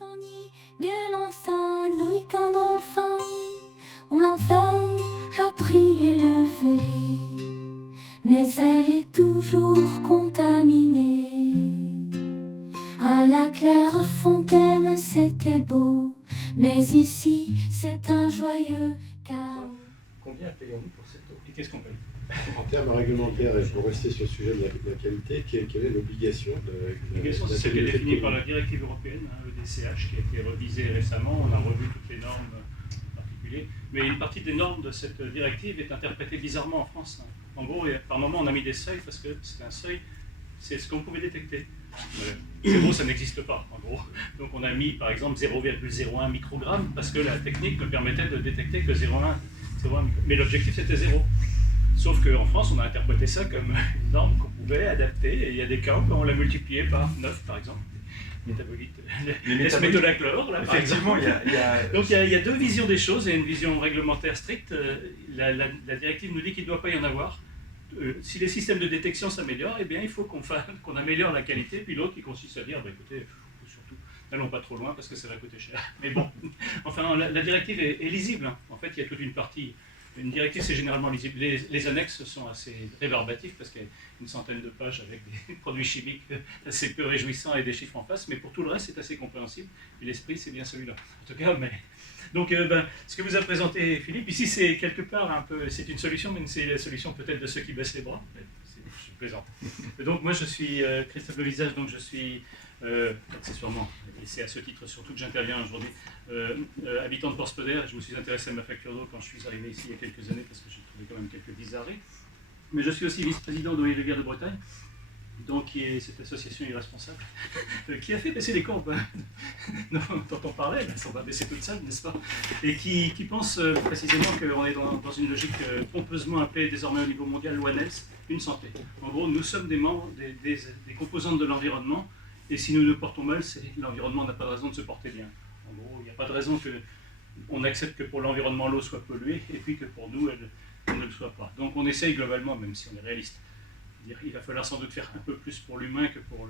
Symphonie de l'enfant, Louis comme enfant, on l'enfant a prié le feuille, mais elle est toujours contaminée. À la claire fontaine c'était beau, mais ici c'est un joyeux chaos. Combien payons-nous pour cette eau? Et qu'est-ce qu'on paye? En termes réglementaires, et pour rester sur le sujet de la qualité, quelle est l'obligation de L'obligation, c'est celle qui est définie par la directive européenne, EDCH, qui a été revisée récemment. On a revu toutes les normes particulières. Mais une partie des normes de cette directive est interprétée bizarrement en France. En gros, par moment, on a mis des seuils parce que c'est un seuil, c'est ce qu'on pouvait détecter. Zéro, ça n'existe pas, en gros. Donc on a mis, par exemple, 0,01 microgramme parce que la technique ne permettait de détecter que 0,1 microgramme. Mais l'objectif, c'était 0. Sauf qu'en France, on a interprété ça comme une norme qu'on pouvait adapter. Et il y a des cas où on l'a multiplié par 9, par exemple. Métabolites. Les métolachlore, là, par exemple. Donc il y a deux visions des choses. Il y a une vision réglementaire stricte. La directive nous dit qu'il ne doit pas y en avoir. Si les systèmes de détection s'améliorent, eh bien, il faut qu'on améliore la qualité. Puis l'autre qui consiste à dire, bah, écoutez, surtout, n'allons pas trop loin parce que ça va coûter cher. Mais bon, enfin, la directive est lisible. Hein. En fait, il y a toute une partie. Une directive, c'est généralement lisible. Les annexes sont assez rébarbatifs parce qu'il y a une centaine de pages avec des produits chimiques assez peu réjouissants et des chiffres en face, mais pour tout le reste, c'est assez compréhensible. Et l'esprit, c'est bien celui-là. En tout cas, mais... Donc, ce que vous a présenté Philippe, ici, c'est quelque part un peu... C'est une solution, mais c'est la solution peut-être de ceux qui baissent les bras. Je plaisante. Donc, moi, je suis Christophe Levisage, donc je suis... accessoirement, et c'est à ce titre surtout que j'interviens aujourd'hui, habitant de Porspoder. Je me suis intéressé à ma facture d'eau quand je suis arrivé ici il y a quelques années parce que j'ai trouvé quand même quelques bizarreries. Mais je suis aussi vice-président d'Eau et Rivières de Bretagne, donc qui est cette association irresponsable, qui a fait baisser les courbes, dont on parlait, mais ça va baisser toute seule, n'est-ce pas? Et qui pense précisément qu'on est dans une logique pompeusement appelée désormais au niveau mondial l'ONS, une santé. En gros, nous sommes des membres des composantes de l'environnement. Et si nous nous portons mal, l'environnement n'a pas de raison de se porter bien. En gros, il n'y a pas de raison qu'on accepte que pour l'environnement l'eau soit polluée et puis que pour nous, elle ne le soit pas. Donc on essaye globalement, même si on est réaliste, de dire il va falloir sans doute faire un peu plus pour l'humain que pour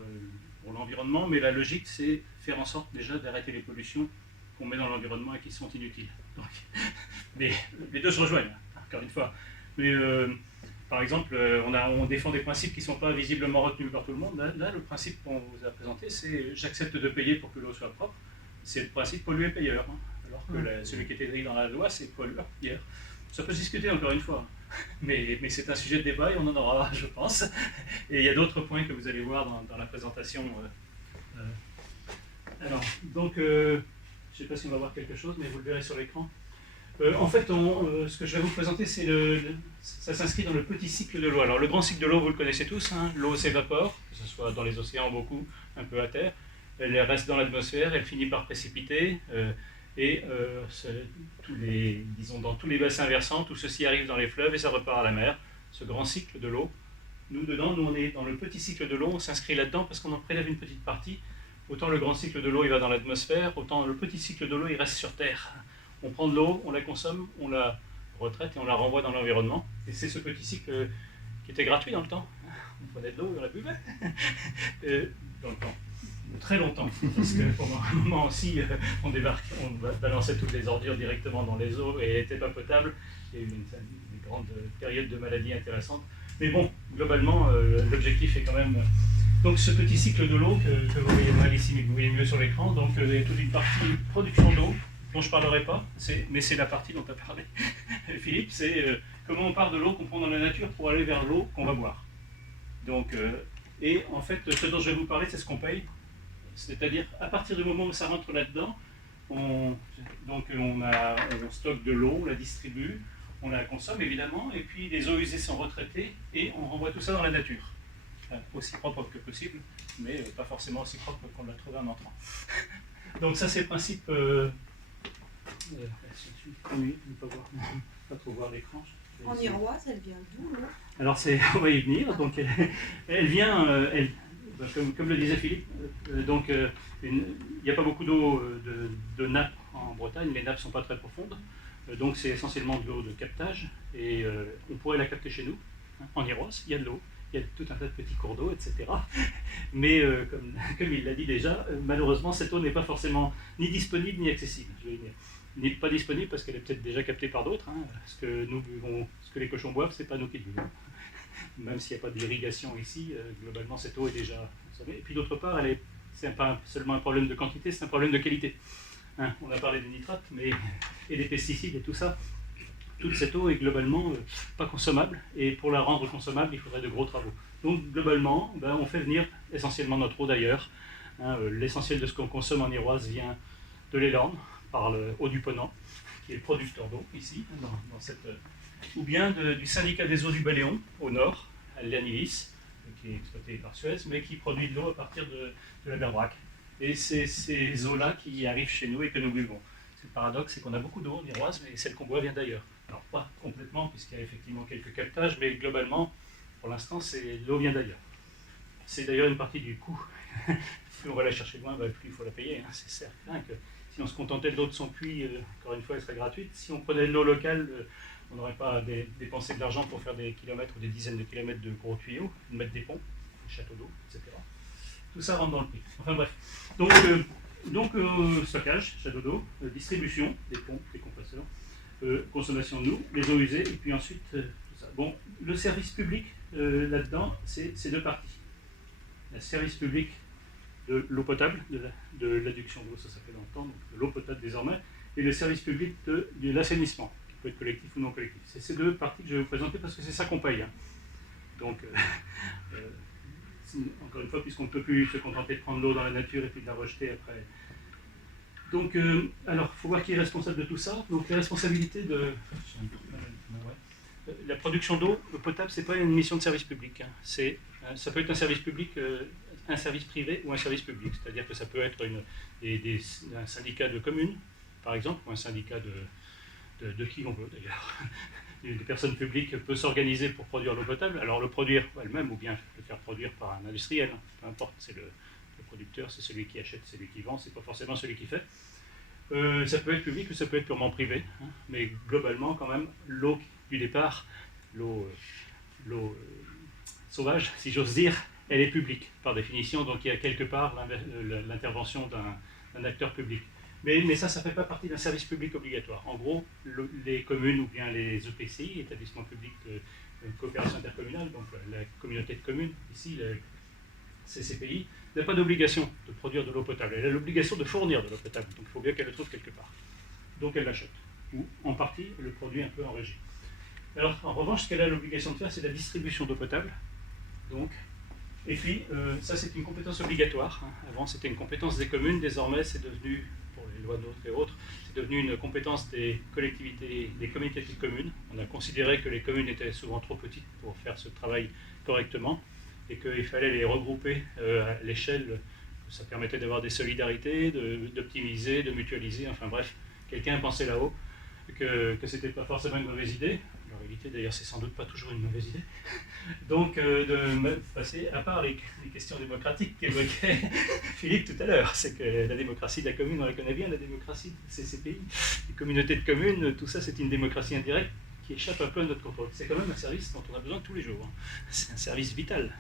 l'environnement, mais la logique, c'est faire en sorte déjà d'arrêter les pollutions qu'on met dans l'environnement et qui sont inutiles. Donc, mais les deux se rejoignent, encore une fois. Mais... par exemple, on défend des principes qui ne sont pas visiblement retenus par tout le monde. Là, le principe qu'on vous a présenté, c'est j'accepte de payer pour que l'eau soit propre. C'est le principe pollueur-payeur. Hein. Alors que celui qui était écrit dans la loi, c'est pollueur-payeur. Ça peut se discuter encore une fois. Mais c'est un sujet de débat et on en aura, je pense. Et il y a d'autres points que vous allez voir dans la présentation. Alors, donc, je ne sais pas si on va voir quelque chose, mais vous le verrez sur l'écran. En fait, ce que je vais vous présenter, ça s'inscrit dans le petit cycle de l'eau. Alors, le grand cycle de l'eau, vous le connaissez tous, hein. L'eau s'évapore, que ce soit dans les océans beaucoup, un peu à terre. Elle reste dans l'atmosphère, elle finit par précipiter. Dans tous les bassins versants, tout ceci arrive dans les fleuves et ça repart à la mer. Ce grand cycle de l'eau. Nous, on est dans le petit cycle de l'eau, on s'inscrit là-dedans parce qu'on en prélève une petite partie. Autant le grand cycle de l'eau, il va dans l'atmosphère, autant le petit cycle de l'eau, il reste sur Terre. On prend de l'eau, on la consomme, on la retraite et on la renvoie dans l'environnement. Et c'est ce petit cycle qui était gratuit dans le temps. On prenait de l'eau et on la buvait. Dans le temps. Très longtemps. Parce que pendant un moment aussi, on balançait toutes les ordures directement dans les eaux et elle n'était pas potable. Il y a eu une grande période de maladies intéressantes. Mais bon, globalement, l'objectif est quand même... Donc ce petit cycle de l'eau que vous voyez mal ici, mais que vous voyez mieux sur l'écran, donc il y a toute une partie production d'eau, dont je ne parlerai pas, mais c'est la partie dont a parlé Philippe, c'est comment on part de l'eau qu'on prend dans la nature pour aller vers l'eau qu'on va boire. Donc, et en fait, ce dont je vais vous parler, c'est ce qu'on paye. C'est-à-dire, à partir du moment où ça rentre là-dedans, on stocke de l'eau, on la distribue, on la consomme évidemment, et puis les eaux usées sont retraitées et on renvoie tout ça dans la nature. Aussi propre que possible, mais pas forcément aussi propre qu'on l'a trouvé en entrant. Donc ça, c'est le principe... pas trop voir l'écran. En iroise, elle vient d'où, l'eau? Alors, on va y venir. Donc, elle vient, comme le disait Philippe, il n'y a pas beaucoup d'eau de nappe en Bretagne, les nappes ne sont pas très profondes, donc c'est essentiellement de l'eau de captage, et on pourrait la capter chez nous, hein, en iroise, il y a de l'eau, il y a tout un tas de petits cours d'eau, etc. Mais comme il l'a dit déjà, malheureusement, cette eau n'est pas forcément ni disponible ni accessible. Je vais y venir. N'est pas disponible parce qu'elle est peut-être déjà captée par d'autres. Hein. Ce que nous buvons, ce que les cochons boivent, c'est pas nous qui le buvons. Même s'il n'y a pas d'irrigation ici, globalement cette eau est déjà consommée. Et puis d'autre part, c'est pas seulement un problème de quantité, c'est un problème de qualité. Hein, on a parlé des nitrates et des pesticides et tout ça. Toute cette eau est globalement pas consommable, et pour la rendre consommable, il faudrait de gros travaux. Donc globalement, on fait venir essentiellement notre eau d'ailleurs. Hein, l'essentiel de ce qu'on consomme en Iroise vient de l'Élorn, par le Haut du Ponant, qui est le producteur d'eau ici, dans cette, ou bien du syndicat des eaux du Baléon, au nord, à Lernivis, qui est exploité par Suez, mais qui produit de l'eau à partir de la Berbrac. Et c'est ces eaux-là qui arrivent chez nous et que nous buvons. Le paradoxe, c'est qu'on a beaucoup d'eau en Iroise, mais celle qu'on boit vient d'ailleurs. Alors pas complètement, puisqu'il y a effectivement quelques captages, mais globalement, pour l'instant, l'eau vient d'ailleurs. C'est d'ailleurs une partie du coût. Plus on va la chercher loin, plus il faut la payer. Hein. C'est certain que si on se contentait de l'eau de son puits, encore une fois, elle serait gratuite. Si on prenait de l'eau locale, on n'aurait pas dépensé de l'argent pour faire des kilomètres ou des dizaines de kilomètres de gros tuyaux, de mettre des ponts, des châteaux d'eau, etc. Tout ça rentre dans le prix. Enfin bref. Donc stockage, château d'eau, distribution, des pompes, des compresseurs, consommation de nous, les eaux usées, et puis ensuite tout ça. Bon, le service public, là-dedans, c'est deux parties. Le service public de l'eau potable, de l'adduction d'eau, ça fait dans le temps, donc de l'eau potable désormais, et le service public de l'assainissement, qui peut être collectif ou non collectif. C'est ces deux parties que je vais vous présenter parce que c'est ça qu'on paye. Hein. Donc, encore une fois, puisqu'on ne peut plus se contenter de prendre l'eau dans la nature et puis de la rejeter après. Donc, alors, il faut voir qui est responsable de tout ça. Donc, les responsabilités de la production d'eau potable, ce n'est pas une mission de service public. Hein. Ça peut être un service public, un service privé ou un service public. C'est-à-dire que ça peut être un syndicat de communes, par exemple, ou un syndicat de qui on veut d'ailleurs. Des personnes publiques peuvent s'organiser pour produire l'eau potable, alors le produire elle-même ou bien le faire produire par un industriel, peu importe, c'est le producteur, c'est celui qui achète, c'est celui qui vend, c'est pas forcément celui qui fait. Ça peut être public ou ça peut être purement privé, hein, mais globalement quand même, l'eau du départ, l'eau sauvage, si j'ose dire, elle est publique par définition, donc il y a quelque part l'intervention d'un acteur public. Mais ça ne fait pas partie d'un service public obligatoire. En gros, les communes ou bien les EPCI, établissements publics de coopération intercommunale, donc la communauté de communes, ici, le CCPI, n'a pas d'obligation de produire de l'eau potable. Elle a l'obligation de fournir de l'eau potable, donc il faut bien qu'elle le trouve quelque part. Donc elle l'achète, ou en partie le produit un peu en régie. Alors en revanche, ce qu'elle a l'obligation de faire, c'est la distribution d'eau potable. Donc, et puis, ça c'est une compétence obligatoire. Hein. Avant c'était une compétence des communes, désormais c'est devenu, pour les lois NOTRe et autres, c'est devenu une compétence des collectivités, des communautés de communes. On a considéré que les communes étaient souvent trop petites pour faire ce travail correctement et qu'il fallait les regrouper à l'échelle, ça permettait d'avoir des solidarités, d'optimiser, de mutualiser, enfin bref, quelqu'un pensait là-haut que ce n'était pas forcément une mauvaise idée. En réalité, d'ailleurs, c'est sans doute pas toujours une mauvaise idée. Donc, de passer, à part les questions démocratiques qu'évoquait Philippe tout à l'heure, c'est que la démocratie de la commune, on la connaît bien, la démocratie de CCPI, les communautés de communes, tout ça, c'est une démocratie indirecte qui échappe un peu à notre contrôle. C'est quand même un service dont on a besoin tous les jours. Hein. C'est un service vital,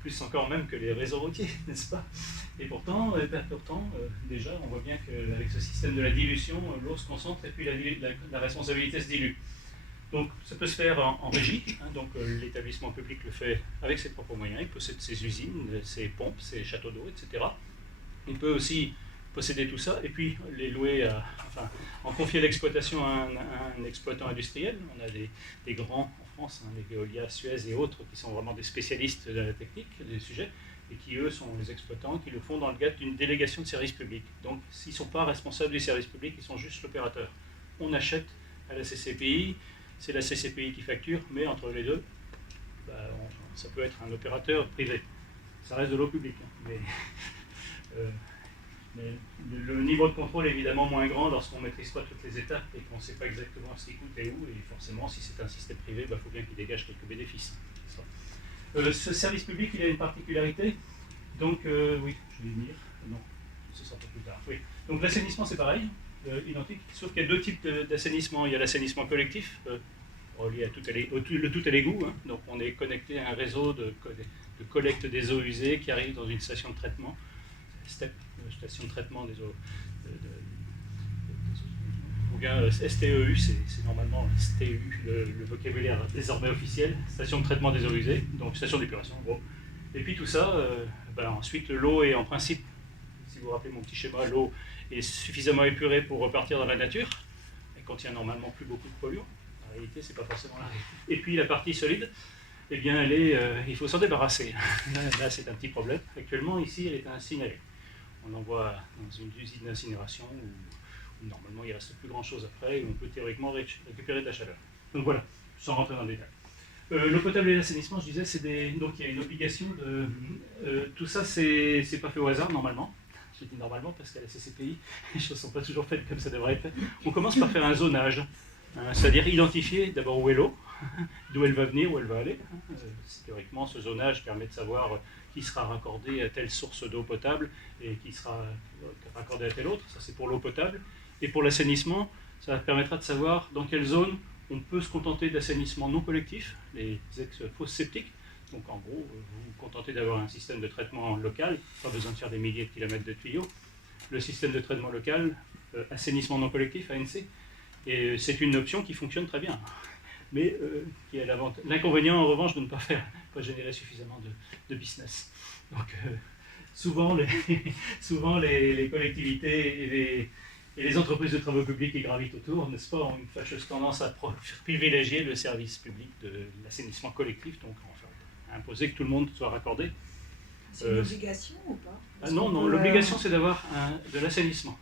plus encore même que les réseaux routiers, n'est-ce pas? Et pourtant, déjà, on voit bien qu'avec ce système de la dilution, l'eau se concentre et puis la responsabilité se dilue. Donc ça peut se faire en régie, hein, donc l'établissement public le fait avec ses propres moyens, il possède ses usines, ses pompes, ses châteaux d'eau, etc. Il peut aussi posséder tout ça et puis les louer, en confier l'exploitation à un exploitant industriel. On a des grands en France, hein, les Veolia, Suez et autres, qui sont vraiment des spécialistes de la technique, des sujets, et qui eux sont les exploitants qui le font dans le cadre d'une délégation de service public. Donc s'ils ne sont pas responsables du service public, ils sont juste l'opérateur. On achète à la CCPI, c'est la CCPI qui facture, mais entre les deux, ça peut être un opérateur privé. Ça reste de l'eau publique, hein, mais le niveau de contrôle est évidemment moins grand lorsqu'on ne maîtrise pas toutes les étapes et qu'on ne sait pas exactement ce qui coûte et où, et forcément, si c'est un système privé, il faut bien qu'il dégage quelques bénéfices. Ce service public, il a une particularité, donc, oui, je vais y venir, non, ce sera pas plus tard, oui. Donc l'assainissement, c'est pareil. Identique, sauf qu'il y a deux types d'assainissement. Il y a l'assainissement collectif, relié à le tout à l'égout. Hein. Donc on est connecté à un réseau de collecte des eaux usées qui arrive dans une station de traitement, STEP, station de traitement des eaux. Ou bien STEU, c'est normalement STU, le vocabulaire désormais officiel, station de traitement des eaux usées, donc station d'épuration en gros. Et puis tout ça, ensuite l'eau est en principe, si vous vous rappelez mon petit schéma, l'eau est suffisamment épurée pour repartir dans la nature. Elle contient normalement plus beaucoup de polluants. En réalité, c'est pas forcément la réalité. Et puis la partie solide, eh bien, il faut s'en débarrasser. Là, c'est un petit problème. Actuellement, ici, elle est incinérée. On l'envoie dans une usine d'incinération où normalement il ne reste plus grand-chose après et où on peut théoriquement récupérer de la chaleur. Donc voilà, sans rentrer dans le détail. L'eau potable et l'assainissement, je disais, donc il y a une obligation de... tout ça, c'est pas fait au hasard, normalement. Je dis normalement parce qu'à la CCPI, les choses ne sont pas toujours faites comme ça devrait être fait. On commence par faire un zonage, c'est-à-dire identifier d'abord où est l'eau, d'où elle va venir, où elle va aller. Théoriquement, ce zonage permet de savoir qui sera raccordé à telle source d'eau potable et qui sera raccordé à telle autre. Ça, c'est pour l'eau potable. Et pour l'assainissement, ça permettra de savoir dans quelle zone on peut se contenter d'assainissement non collectif, les ex-fosses septiques. Donc en gros, vous vous contentez d'avoir un système de traitement local, pas besoin de faire des milliers de kilomètres de tuyaux. Le système de traitement local, assainissement non collectif, ANC, et c'est une option qui fonctionne très bien, mais qui a l'inconvénient en revanche de ne pas générer suffisamment de business. Donc souvent les collectivités et les entreprises de travaux publics qui gravitent autour, n'est-ce pas, ont une fâcheuse tendance à privilégier le service public de l'assainissement collectif, donc à imposer que tout le monde soit raccordé. C'est une obligation ou pas? Non, l'obligation c'est d'avoir de l'assainissement.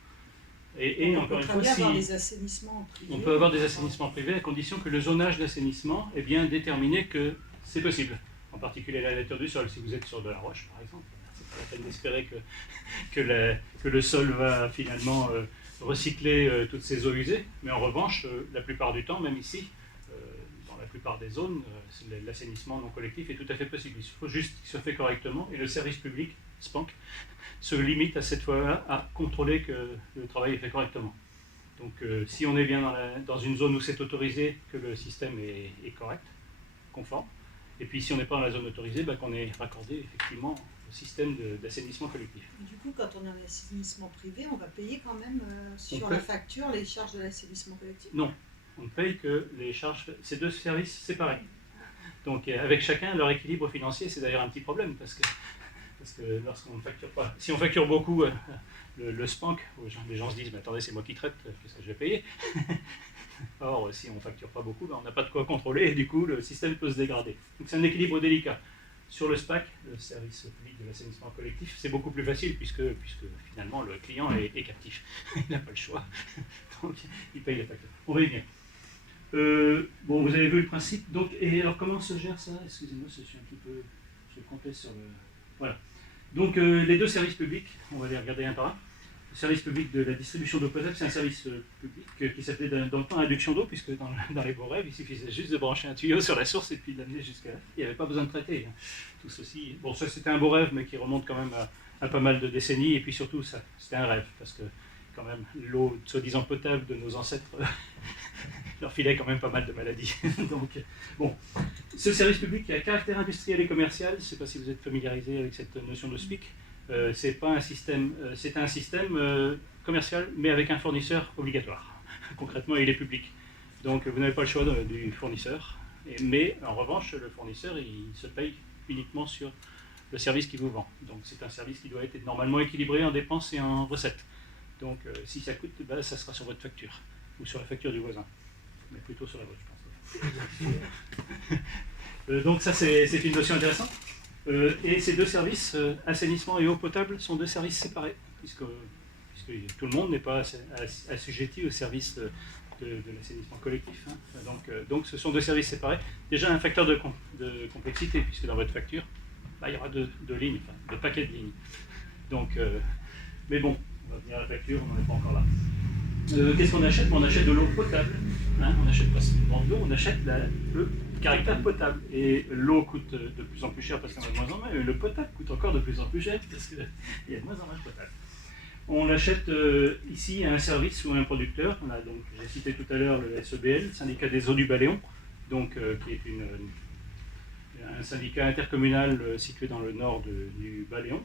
Et encore une fois, avoir des assainissements privés, on peut avoir des assainissements privés à condition que le zonage d'assainissement est bien déterminé que c'est possible. En particulier la nature du sol, si vous êtes sur de la roche par exemple, c'est pas la peine d'espérer que le sol va finalement recycler toutes ces eaux usées, mais en revanche, la plupart du temps, même ici, dans la plupart des zones, l'assainissement non collectif est tout à fait possible. Il faut juste qu'il soit fait correctement et le service public, SPANC, se limite à cette fois-là à contrôler que le travail est fait correctement. Donc si on est bien dans une zone où c'est autorisé, que le système est correct, conforme, et puis si on n'est pas dans la zone autorisée, qu'on est raccordé effectivement au système d'assainissement collectif. Et du coup, quand on est en assainissement privé, on va payer quand même sur la facture les charges de l'assainissement collectif? Non, on ne paye que les charges, c'est deux services séparés. Donc avec chacun leur équilibre financier, c'est d'ailleurs un petit problème parce que lorsqu'on ne facture pas, si on facture beaucoup le SPANC, les gens se disent mais attendez, c'est moi qui traite, que ça je vais payer. Or si on ne facture pas beaucoup, on n'a pas de quoi contrôler et du coup le système peut se dégrader. Donc c'est un équilibre délicat. Sur le SPAC, le service public de l'assainissement collectif, c'est beaucoup plus facile puisque finalement le client est captif. Il n'a pas le choix, donc il paye la facture. On va y venir. Bon, vous avez vu le principe. Donc, et alors comment se gère ça? Excusez-moi, je suis un petit peu, je comptais sur le... Voilà. Donc les deux services publics, on va les regarder un par un. Le service public de la distribution d'eau potable, c'est un service public qui s'appelait dans le temps induction d'eau, puisque dans les beaux rêves, il suffisait juste de brancher un tuyau sur la source et puis de l'amener jusqu'à là. Il n'y avait pas besoin de traiter. Tout ceci, bon, ça c'était un beau rêve, mais qui remonte quand même à pas mal de décennies, et puis surtout, ça, c'était un rêve, parce que quand même, l'eau soi-disant potable de nos ancêtres leur filait quand même pas mal de maladies. Donc, bon, ce service public qui a caractère industriel et commercial, je ne sais pas si vous êtes familiarisé avec cette notion de SPIC, c'est un système commercial, mais avec un fournisseur obligatoire. Concrètement, il est public. Donc, vous n'avez pas le choix du fournisseur, mais en revanche, le fournisseur, il se paye uniquement sur le service qu'il vous vend. Donc, c'est un service qui doit être normalement équilibré en dépenses et en recettes. Donc, si ça coûte, ça sera sur votre facture, ou sur la facture du voisin. Mais plutôt sur la vôtre, je pense. Donc ça, c'est une notion intéressante. Et ces deux services, assainissement et eau potable, sont deux services séparés, puisque tout le monde n'est pas assujetti au service de l'assainissement collectif. Hein. Donc ce sont deux services séparés. Déjà un facteur de complexité, puisque dans votre facture, il y aura deux lignes, enfin, deux paquets de lignes. Donc, mais bon, on va venir à la facture, on n'en est pas encore là. Qu'est-ce qu'on achète? On achète de l'eau potable. Hein, on n'achète pas simplement de l'eau, on achète le caractère potable. Et l'eau coûte de plus en plus cher parce qu'il y en a de moins en moins, et le potable coûte encore de plus en plus cher parce qu'il y a de moins en moins de potable. On l'achète ici à un service ou à un producteur. J'ai cité tout à l'heure le SEBL, syndicat des eaux du Baléon, donc, qui est un syndicat intercommunal situé dans le nord du Baléon,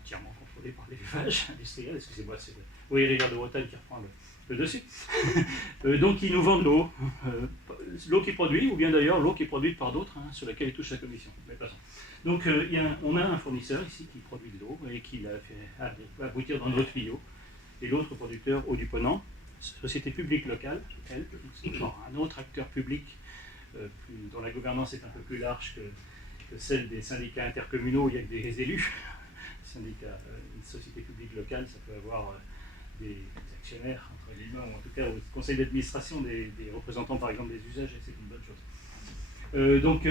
entièrement contrôlé par l'élevage industriel. Excusez-moi, c'est Rivière de Bretagne qui reprend le dessus. Donc ils nous vendent l'eau qu'ils produisent, ou bien d'ailleurs l'eau qui est produite par d'autres, sur laquelle touche la commission. Mais passons. Donc on a un fournisseur ici qui produit de l'eau et qui l'a fait aboutir dans nos tuyaux. Et l'autre producteur, Eau-du-Ponant, société publique locale, elle, un autre acteur public dont la gouvernance est un peu plus large que celle des syndicats intercommunaux où il y a des élus. Une société publique locale, ça peut avoir des actionnaires, entre guillemets, ou en tout cas au conseil d'administration des représentants par exemple des usagers, c'est une bonne chose. Donc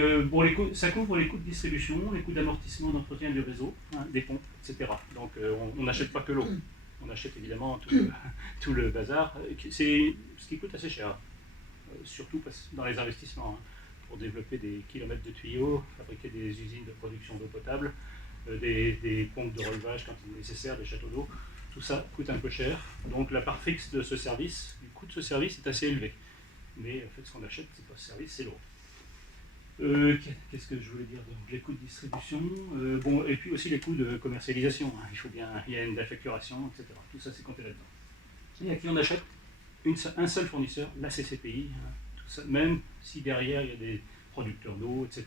ça couvre les coûts de distribution, les coûts d'amortissement, d'entretien du réseau, des ponts, etc. Donc on n'achète pas que l'eau, on achète évidemment tout le bazar, c'est ce qui coûte assez cher, surtout dans les investissements, pour développer des kilomètres de tuyaux, fabriquer des usines de production d'eau potable, des pompes de relevage quand il est nécessaire, des châteaux d'eau. Tout ça coûte un peu cher, donc la part fixe de ce service, le coût de ce service est assez élevé. Mais en fait, ce qu'on achète, c'est pas ce service, c'est l'eau. Qu'est-ce que je voulais dire? Donc, les coûts de distribution, et puis aussi les coûts de commercialisation. Il y a une facturation, etc. Tout ça, c'est compté là-dedans. Et à qui on achète? Un seul fournisseur, la CCPI. Tout ça, même si derrière, il y a des producteurs d'eau, etc.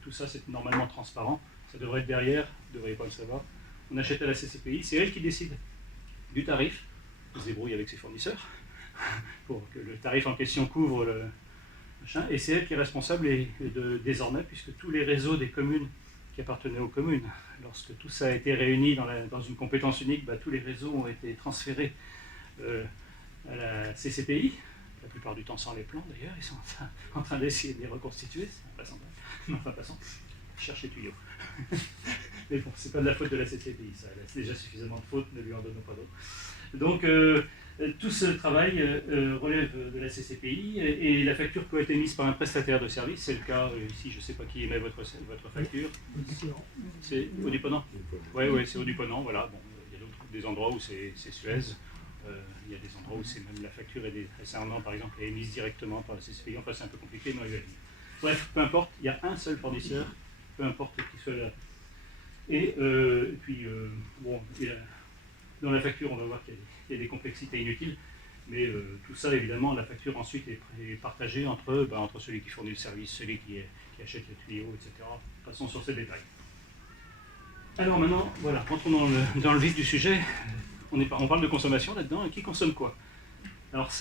Tout ça, c'est normalement transparent. Ça devrait être derrière, vous ne devriez pas le savoir. On achète à la CCPI, c'est elle qui décide du tarif, elle se débrouille avec ses fournisseurs pour que le tarif en question couvre le machin, et c'est elle qui est responsable désormais, puisque tous les réseaux des communes qui appartenaient aux communes, lorsque tout ça a été réuni dans une compétence unique, tous les réseaux ont été transférés à la CCPI, la plupart du temps sans les plans d'ailleurs, ils sont en train d'essayer de les reconstituer, passons, cherche les tuyaux. Mais bon, c'est pas de la faute de la CCPI, ça laisse déjà suffisamment de fautes, ne lui en donnons pas d'autres. Donc tout ce travail relève de la CCPI et la facture peut être émise par un prestataire de service, c'est le cas ici, je ne sais pas qui émet votre facture. C'est Eau-du-Ponant. Oui, c'est Eau-du-Ponant, voilà. Bon, il y a des endroits où c'est Suez, il y a des endroits où c'est même la facture est récemment par exemple est émise directement par la CCPI, enfin c'est un peu compliqué, mais on y va venir. Bref, peu importe, il y a un seul fournisseur, peu importe qui soit là. Et puis, dans la facture, on va voir qu'il y a des complexités inutiles, mais tout ça, évidemment, la facture ensuite est partagée entre celui qui fournit le service, celui qui achète les tuyaux, etc. Passons sur ces détails. Alors maintenant, voilà, rentrons dans le vif du sujet. On parle de consommation là-dedans, et qui consomme quoi? Alors,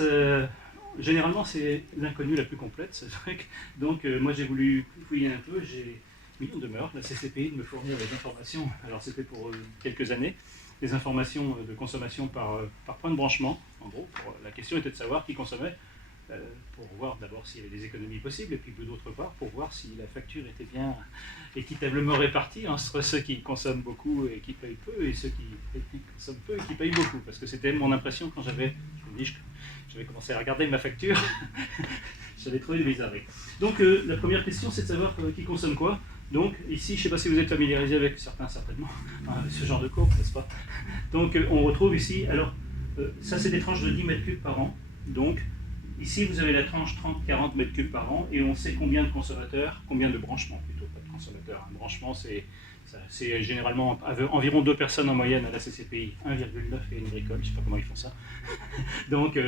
généralement, c'est l'inconnue la plus complète, ce truc. Donc, moi, j'ai voulu fouiller un peu, j'ai mis en demeure la CCPI de me fournir des informations. Alors, c'était pour quelques années, des informations de consommation par point de branchement. En gros, la question était de savoir qui consommait, pour voir d'abord s'il y avait des économies possibles, et puis d'autre part, pour voir si la facture était bien équitablement répartie entre ceux qui consomment beaucoup et qui payent peu, et ceux qui consomment peu et qui payent beaucoup. Parce que c'était mon impression quand j'avais commencé à regarder ma facture, j'avais trouvé bizarre. Donc la première question, c'est de savoir qui consomme quoi. Donc ici, je ne sais pas si vous êtes familiarisé avec certainement, ce genre de courbe, n'est-ce pas? Donc on retrouve ici, alors ça c'est des tranches de 10 mètres cubes par an. Donc ici vous avez la tranche 30-40 mètres cubes par an et on sait combien de consommateurs, combien de branchements plutôt, pas de consommateurs. Un branchement c'est généralement environ 2 personnes en moyenne à la CCPI, 1,9 et une bricole, je ne sais pas comment ils font ça. Donc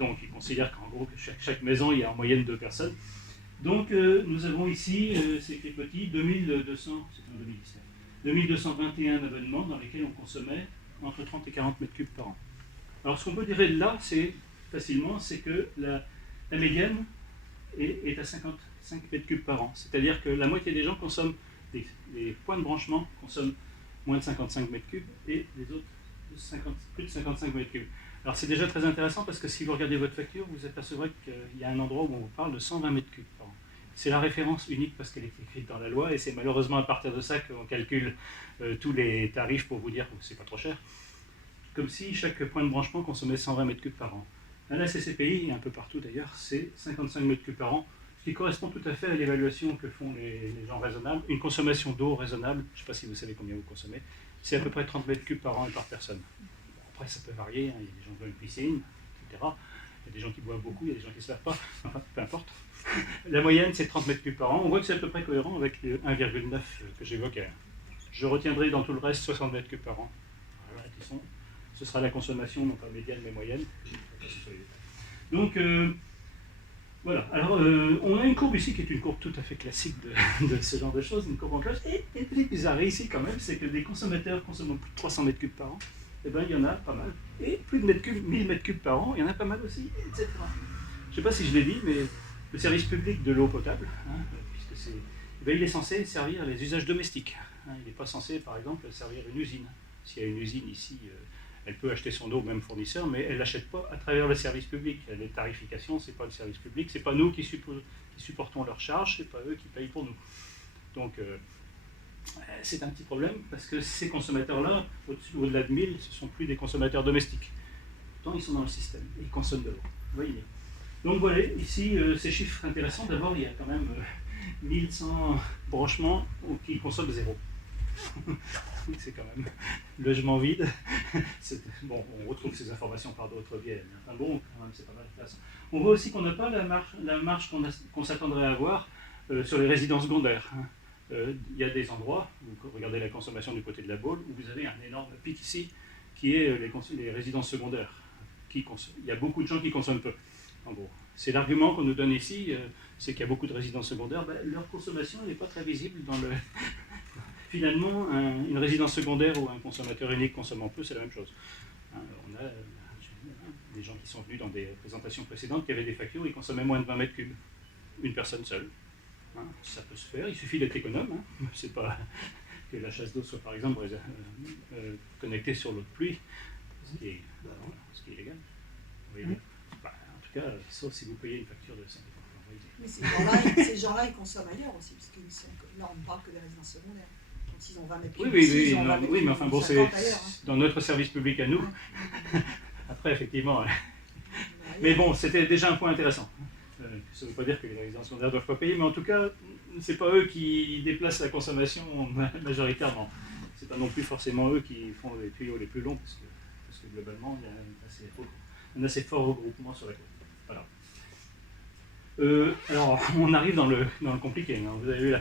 ils considèrent qu'en gros que chaque maison il y a en moyenne 2 personnes. Donc nous avons ici, c'est écrit petit, 2200, c'est en 2019, 2221 abonnements dans lesquels on consommait entre 30 et 40 mètres cubes par an. Alors ce qu'on peut dire de là, c'est facilement, c'est que la médiane est à 55 mètres cubes par an. C'est-à-dire que la moitié des gens consomment, les points de branchement consomment moins de 55 mètres cubes et les autres plus de 55 mètres cubes. Alors c'est déjà très intéressant parce que si vous regardez votre facture, vous apercevrez qu'il y a un endroit où on vous parle de 120 mètres cubes par an. C'est la référence unique parce qu'elle est écrite dans la loi et c'est malheureusement à partir de ça qu'on calcule tous les tarifs pour vous dire que c'est pas trop cher. Comme si chaque point de branchement consommait 120 mètres cubes par an. À la CCPI, et un peu partout d'ailleurs, c'est 55 mètres cubes par an, ce qui correspond tout à fait à l'évaluation que font les gens raisonnables. Une consommation d'eau raisonnable, je ne sais pas si vous savez combien vous consommez, c'est à peu près 30 mètres cubes par an et par personne. Après, ça peut varier, il y a des gens qui ont une piscine, etc. Il y a des gens qui boivent beaucoup, il y a des gens qui ne se lavent pas, enfin, peu importe. La moyenne, c'est 30 mètres cubes par an. On voit que c'est à peu près cohérent avec le 1,9 que j'évoquais. Je retiendrai dans tout le reste 60 mètres cubes par an. Voilà, ce sera la consommation, non pas médiane, mais moyenne. Donc, voilà. Alors, on a une courbe ici qui est une courbe tout à fait classique de ce genre de choses, une courbe en cloche. Et le plus bizarre ici, quand même, c'est que des consommateurs consommant plus de 300 mètres cubes par an, eh ben, il y en a pas mal. Et plus de 1000 mètres cubes par an, il y en a pas mal aussi, etc. Je ne sais pas si je l'ai dit, mais le service public de l'eau potable, puisque eh ben, il est censé servir les usages domestiques. Il n'est pas censé, par exemple, servir une usine. S'il y a une usine ici, elle peut acheter son eau au même fournisseur, mais elle ne l'achète pas à travers le service public. Les tarifications, ce n'est pas le service public, ce n'est pas nous qui supportons leurs charges, ce n'est pas eux qui payent pour nous. Donc, c'est un petit problème, parce que ces consommateurs-là, au-delà de 1000, ce ne sont plus des consommateurs domestiques. Pourtant, ils sont dans le système, et ils consomment de l'eau. Vous voyez. Donc voilà, ici, ces chiffres intéressants. D'abord, il y a quand même 1100 branchements qui consomment zéro. C'est quand même logement vide. Bon, on retrouve ces informations par d'autres biais. Enfin bon, quand même, c'est pas mal intéressant. On voit aussi qu'on n'a pas la marge qu'on s'attendrait à avoir sur les résidences secondaires. Il y a des endroits, vous regardez la consommation du côté de la Baule, où vous avez un énorme pic ici, qui est les résidences secondaires. Il y a beaucoup de gens qui consomment peu. En gros, c'est l'argument qu'on nous donne ici, c'est qu'il y a beaucoup de résidences secondaires. Leur consommation n'est pas très visible dans le... Finalement, une résidence secondaire ou un consommateur unique consommant peu, c'est la même chose. On a des gens qui sont venus dans des présentations précédentes qui avaient des factures, ils consommaient moins de 20 mètres cubes. Une personne seule. Ça peut se faire, il suffit d'être économe. C'est pas que la chasse d'eau soit par exemple connectée sur l'eau de pluie, ce qui est illégal. Vous voyez. En tout cas, sauf si vous payez une facture de 5 euros. Mais ces gens-là, ils consomment ailleurs aussi, parce que là, on ne parle que des résidences secondaires. Donc s'ils ont 20 mètres cubes, oui, mais enfin bon, c'est dans notre service public à nous. Après, effectivement. Mais bon, c'était déjà un point intéressant. Ça ne veut pas dire que les résidences secondaires ne doivent pas payer, mais en tout cas, ce n'est pas eux qui déplacent la consommation majoritairement. Ce n'est pas non plus forcément eux qui font les tuyaux les plus longs, parce que globalement, il y a un assez fort regroupement sur la côte. Voilà. Alors, on arrive dans le compliqué. Vous avez vu,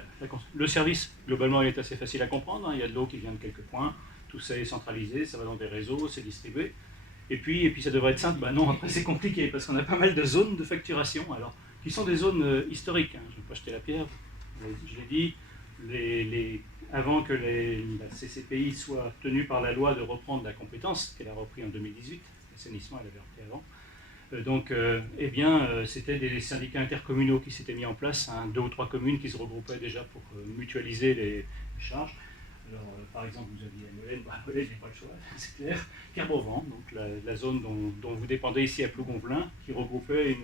le service, globalement, il est assez facile à comprendre. Il y a de l'eau qui vient de quelques points, tout ça est centralisé, ça va dans des réseaux, c'est distribué. Et puis ça devrait être simple. Non, après c'est compliqué, parce qu'on a pas mal de zones de facturation, alors, qui sont des zones historiques. Je ne vais pas jeter la pierre, je l'ai dit, avant que la CCPI soit tenue par la loi de reprendre la compétence, qu'elle a repris en 2018, l'assainissement, elle avait repris avant. C'était des syndicats intercommunaux qui s'étaient mis en place, 2 ou 3 communes qui se regroupaient déjà pour mutualiser les charges. Alors, par exemple, vous aviez Molène, Molène, j'ai pas le choix, c'est clair. Kerbeauvent, donc la zone dont vous dépendez ici à Plougonvelin, qui regroupait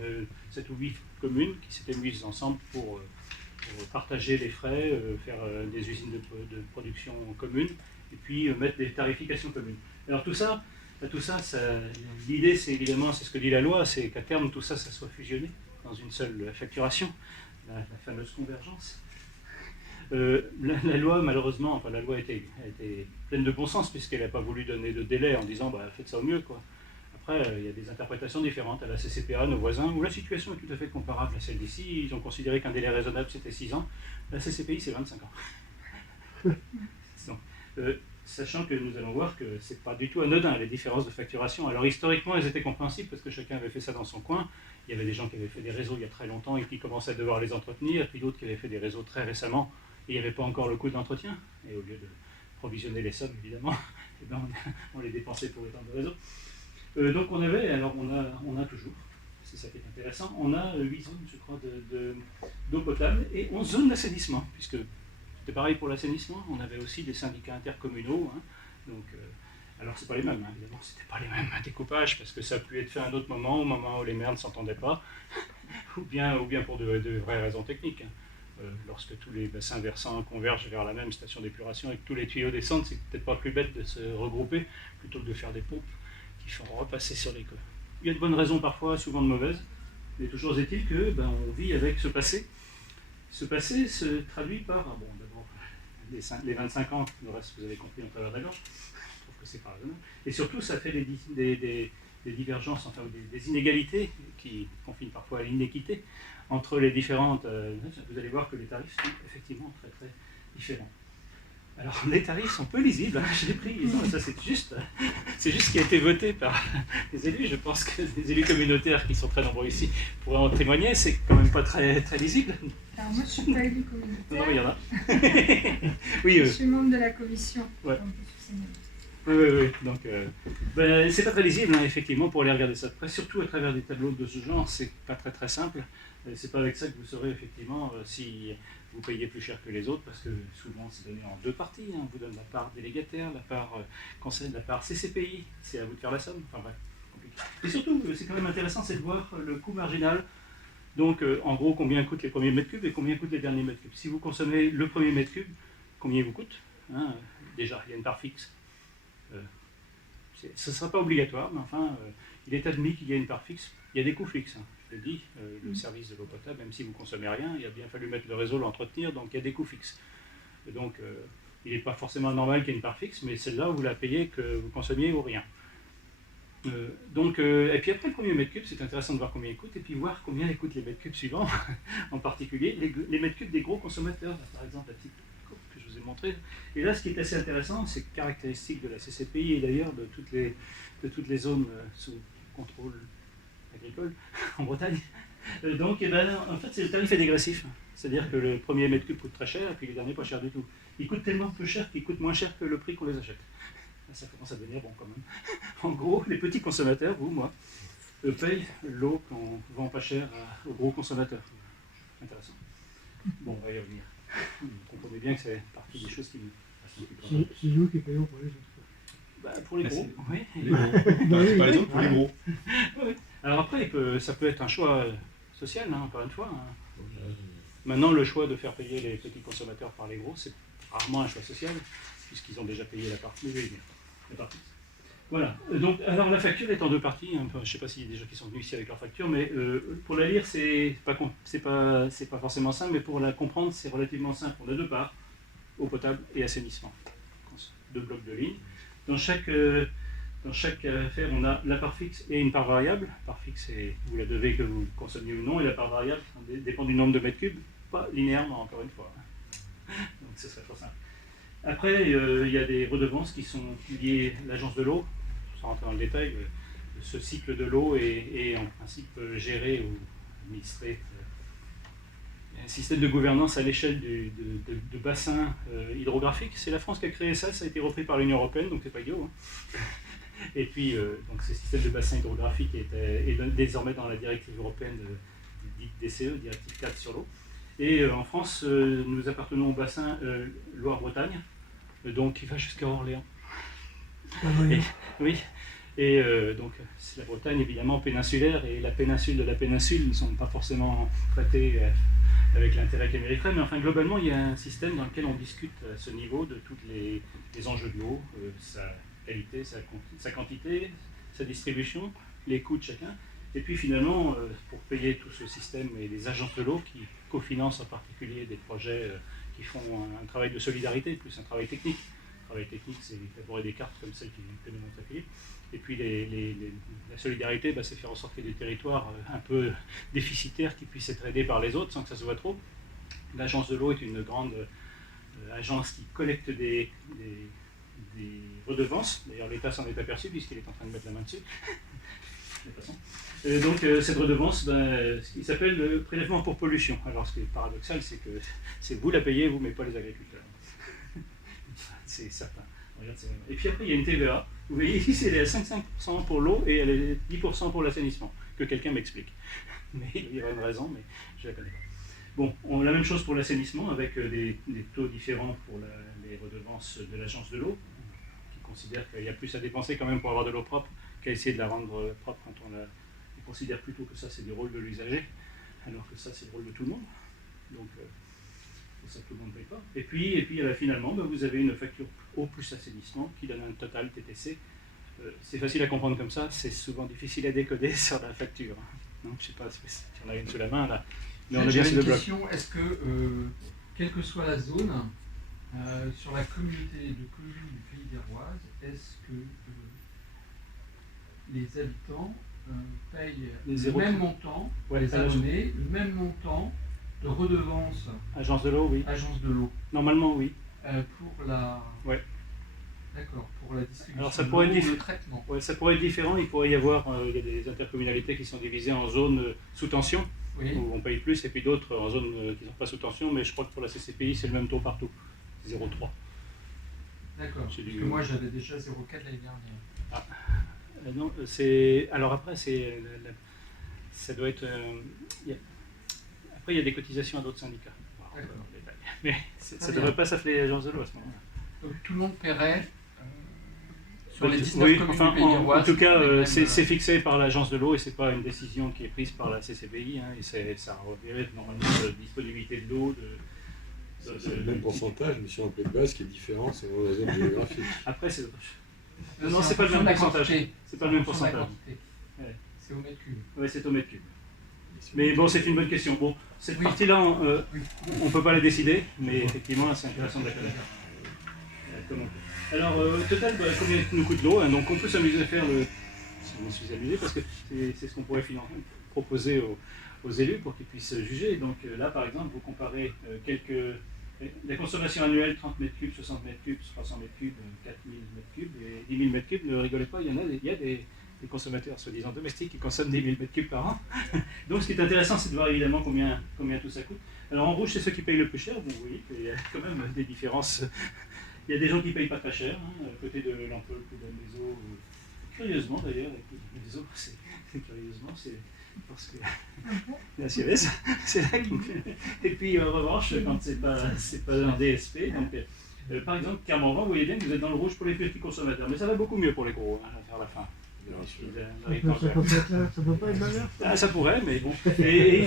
7 ou 8 communes qui s'étaient mises ensemble pour partager les frais, faire des usines de production communes, et puis mettre des tarifications communes. Alors tout ça, l'idée, c'est évidemment, c'est ce que dit la loi, c'est qu'à terme, tout ça soit fusionné dans une seule facturation, la fameuse convergence. La loi, malheureusement, enfin la loi a été pleine de bon sens, puisqu'elle n'a pas voulu donner de délai en disant faites ça au mieux, quoi. Après, il y a des interprétations différentes. À la CCPA, nos voisins, où la situation est tout à fait comparable à celle d'ici, ils ont considéré qu'un délai raisonnable c'était 6 ans. La CCPI, c'est 25 ans. Donc, sachant que nous allons voir que c'est pas du tout anodin, les différences de facturation. Alors historiquement, elles étaient compréhensibles parce que chacun avait fait ça dans son coin. Il y avait des gens qui avaient fait des réseaux il y a très longtemps et qui commençaient à devoir les entretenir, et puis d'autres qui avaient fait des réseaux très récemment et il n'y avait pas encore le coût de l'entretien. Et au lieu de provisionner les sommes, évidemment, on les dépensait pour étendre le réseau. Donc on a toujours, c'est ça qui est intéressant, on a 8 zones, je crois, d'eau potable et 11 zones d'assainissement, puisque c'était pareil pour l'assainissement, on avait aussi des syndicats intercommunaux. Alors c'est pas les mêmes, évidemment, c'était pas les mêmes découpages, parce que ça a pu être fait à un autre moment, au moment où les maires ne s'entendaient pas, ou bien pour de vraies raisons techniques. Lorsque tous les bassins versants convergent vers la même station d'épuration et que tous les tuyaux descendent, c'est peut-être pas plus bête de se regrouper plutôt que de faire des pompes qui font repasser sur les côtes. Il y a de bonnes raisons parfois, souvent de mauvaises, mais toujours est-il que on vit avec ce passé. Ce passé se traduit par, d'abord, les 25 ans, le reste vous avez compris en travers de la gorge, je trouve que c'est pas raisonnable, et surtout ça fait des divergences, enfin des inégalités qui confinent parfois à l'inéquité entre les différentes. Vous allez voir que les tarifs sont effectivement très très différents. Alors les tarifs sont peu lisibles, hein. Je l'ai pris, non, ça c'est juste ce qui a été voté par les élus. Je pense que les élus communautaires qui sont très nombreux ici pourraient en témoigner, c'est quand même pas très, très lisible. Alors moi je suis pas élu communautaire. Non, il y en a. Oui, Je suis membre de la commission. Ouais. Oui. Donc, c'est pas très lisible, hein, effectivement, pour aller regarder ça de près, surtout à travers des tableaux de ce genre. C'est pas très très simple. C'est pas avec ça que vous saurez effectivement si vous payez plus cher que les autres, parce que souvent c'est donné en deux parties. Hein. On vous donne la part délégataire, la part conseil, la part CCPI. C'est à vous de faire la somme. Enfin bref, compliqué. Et surtout, c'est quand même intéressant, c'est de voir le coût marginal. Donc, en gros, combien coûtent les premiers mètres cubes et combien coûtent les derniers mètres cubes. Si vous consommez le premier mètre cube, combien il vous coûte, hein. Déjà, il y a une part fixe. Ce ne sera pas obligatoire, mais enfin, il est admis qu'il y a une part fixe. Il y a des coûts fixes, hein. Je le dis, le service de l'eau potable, même si vous ne consommez rien, il a bien fallu mettre le réseau, l'entretenir, donc il y a des coûts fixes. Et donc, il n'est pas forcément normal qu'il y ait une part fixe, mais celle-là, vous la payez que vous consommiez ou rien. Et puis après le premier mètre cube, c'est intéressant de voir combien il coûte, et puis voir combien coûtent les mètres cubes suivants, en particulier les mètres cubes des gros consommateurs, là, par exemple la petite courbe que je vous ai montrée. Et là, ce qui est assez intéressant, c'est caractéristique de la CCPI et d'ailleurs de toutes les zones sous contrôle agricole en Bretagne. Donc, en fait, le tarif est dégressif. C'est-à-dire que le premier mètre cube coûte très cher, et puis les derniers pas cher du tout. Ils coûtent tellement peu cher qu'ils coûtent moins cher que le prix qu'on les achète. Ça commence à devenir bon quand même. En gros, les petits consommateurs, vous, moi, payent l'eau qu'on vend pas cher aux gros consommateurs. Intéressant. Bon, on va y revenir. Vous comprenez bien que c'est partie des choses qui me... C'est nous qui payons pour les autres. Pour les gros, oui. C'est pas les autres, pour les gros. Oui. Alors après, ça peut être un choix social, hein, encore une fois. Hein. Maintenant, le choix de faire payer les petits consommateurs par les gros, c'est rarement un choix social, puisqu'ils ont déjà payé la partie. Voilà. Donc, alors la facture est en deux parties. Hein. Je ne sais pas s'il y a des gens qui sont venus ici avec leur facture, mais pour la lire, c'est pas forcément simple, mais pour la comprendre, c'est relativement simple. On a deux parts, eau potable et assainissement. Deux blocs de lignes. Dans chaque affaire, on a la part fixe et une part variable. La part fixe, vous la devez que vous consommiez ou non, et la part variable dépend du nombre de mètres cubes, pas linéairement, encore une fois. Donc, ce serait trop simple. Après, il y a des redevances qui sont liées à l'agence de l'eau. Sans rentrer dans le détail, ce cycle de l'eau est en principe géré ou administré. Il y a un système de gouvernance à l'échelle de bassins hydrographiques. C'est la France qui a créé ça, ça a été repris par l'Union européenne, donc c'est pas idiot. Hein. Et puis, donc ce système de bassins hydrographiques est désormais dans la directive européenne dite DCE, directive 4 sur l'eau. Et en France, nous appartenons au bassin Loire-Bretagne, donc qui va jusqu'à Orléans. Oui, et donc c'est la Bretagne évidemment péninsulaire, et la péninsule de la péninsule ne sont pas forcément traitées avec l'intérêt qu'elles mériteraient, mais enfin globalement il y a un système dans lequel on discute à ce niveau de tous les enjeux de l'eau, sa qualité, sa quantité, sa distribution, les coûts de chacun. Et puis finalement, pour payer tout ce système et les agences de l'eau qui cofinancent en particulier des projets qui font un travail de solidarité, plus un travail technique. Le travail technique, c'est élaborer des cartes comme celles que nous montre Philippe. Et puis la solidarité, c'est faire en sorte qu'il y ait des territoires un peu déficitaires qui puissent être aidés par les autres sans que ça se voit trop. L'agence de l'eau est une grande agence qui collecte des redevances. D'ailleurs, l'État s'en est aperçu puisqu'il est en train de mettre la main dessus. Donc cette redevance, il s'appelle le prélèvement pour pollution. Alors ce qui est paradoxal, c'est que c'est vous la payez, vous, mais pas les agriculteurs. C'est certain. Regarde, et puis après, il y a une TVA. Vous voyez ici, elle est à 5% pour l'eau et elle est 10% pour l'assainissement. Que quelqu'un m'explique. Mais il y aura une raison, mais je ne la connais pas. Bon, on a la même chose pour l'assainissement, avec des taux différents pour les redevances de l'agence de l'eau, qui considère qu'il y a plus à dépenser quand même pour avoir de l'eau propre qu'à essayer de la rendre propre quand on considère plutôt que ça c'est du rôle de l'usager, alors que ça c'est le rôle de tout le monde. Donc pour ça tout le monde ne paye pas. Et puis finalement, vous avez une facture eau plus assainissement qui donne un total TTC. C'est facile à comprendre comme ça, c'est souvent difficile à décoder sur la facture. Non, je ne sais pas si on a une sous la main là. Mais on a bien J'avais ces deux une blocs. question, est-ce que, quelle que soit la zone, sur la communauté de communes du Pays d'Herroise, est-ce que les habitants payent Les le 0,3. même montant, Ouais, les abonnés, le même montant de redevance Agence de l'eau, oui. agence de l'eau Normalement, oui. pour la. Ouais. D'accord, pour la distribution Alors, ça de pourrait l'eau être ou le traitement. Ouais, ça pourrait être différent. Il pourrait y avoir il y a des intercommunalités qui sont divisées en zones sous tension, Oui, où on paye plus, et puis d'autres en zones qui ne sont pas sous tension, mais je crois que pour la CCPI, c'est le même taux partout. 0,3. d'accord. C'est Parce du- que moi j'avais déjà 0,4 l'année dernière. Non, c'est. Alors après, ça doit être. Après, il y a des cotisations à d'autres syndicats. Alors, D'accord. le détail. Mais ça Très ne bien. devrait pas s'appeler l'agence de l'eau à ce moment-là. Donc tout le monde paierait sur les 19 Oui, communes enfin, du Pays en d'Iroise. tout cas, les mêmes, c'est fixé par l'agence de l'eau et c'est pas une décision qui est prise par la CCPI. Hein, et ça revient normalement de disponibilité de l'eau. C'est le même pourcentage, mais sur un prix de base qui est différent selon la zone géographique. Après, c'est. C'est Non, en c'est pas le fonction même de la pourcentage. quantité. C'est pas le même En fonction de la pourcentage. quantité. Ouais. C'est au mètre cube. Oui, c'est au mètre cube. Mais bon, c'est une bonne question. Bon, cette Oui. partie-là, on Oui. ne peut pas la décider, mais effectivement, c'est intéressant de la connaître. Comment on fait. Alors, au total, combien nous coûte l'eau, hein. Donc, on peut s'amuser à faire le. Je me suis amusé parce que c'est ce qu'on pourrait proposer aux élus pour qu'ils puissent juger. Donc, là, par exemple, vous comparez la consommation annuelle 30 mètres cubes, 60 mètres cubes, 300 mètres cubes, 4000 mètres cubes et 10 000 mètres cubes. Ne rigolez pas, il y a des consommateurs soi-disant domestiques qui consomment 10 000 mètres cubes par an. Donc, ce qui est intéressant, c'est de voir évidemment combien tout ça coûte. Alors, en rouge, c'est ceux qui payent le plus cher. Vous voyez qu'il y a quand même des différences. Il y a des gens qui ne payent pas très cher, hein, à côté de l'Ampoule, de des eaux. Curieusement d'ailleurs, avec les eaux, c'est curieusement, c'est parce que la Suez, c'est là qu'on fait. Et puis en revanche, quand c'est pas un DSP, donc par exemple, Clermont-Vent, vous voyez bien que vous êtes dans le rouge pour les petits consommateurs, mais ça va beaucoup mieux pour les gros, hein, vers la fin. Bien sûr. Ça peut pas être l'inverse. Ah, ça pourrait, mais bon. Et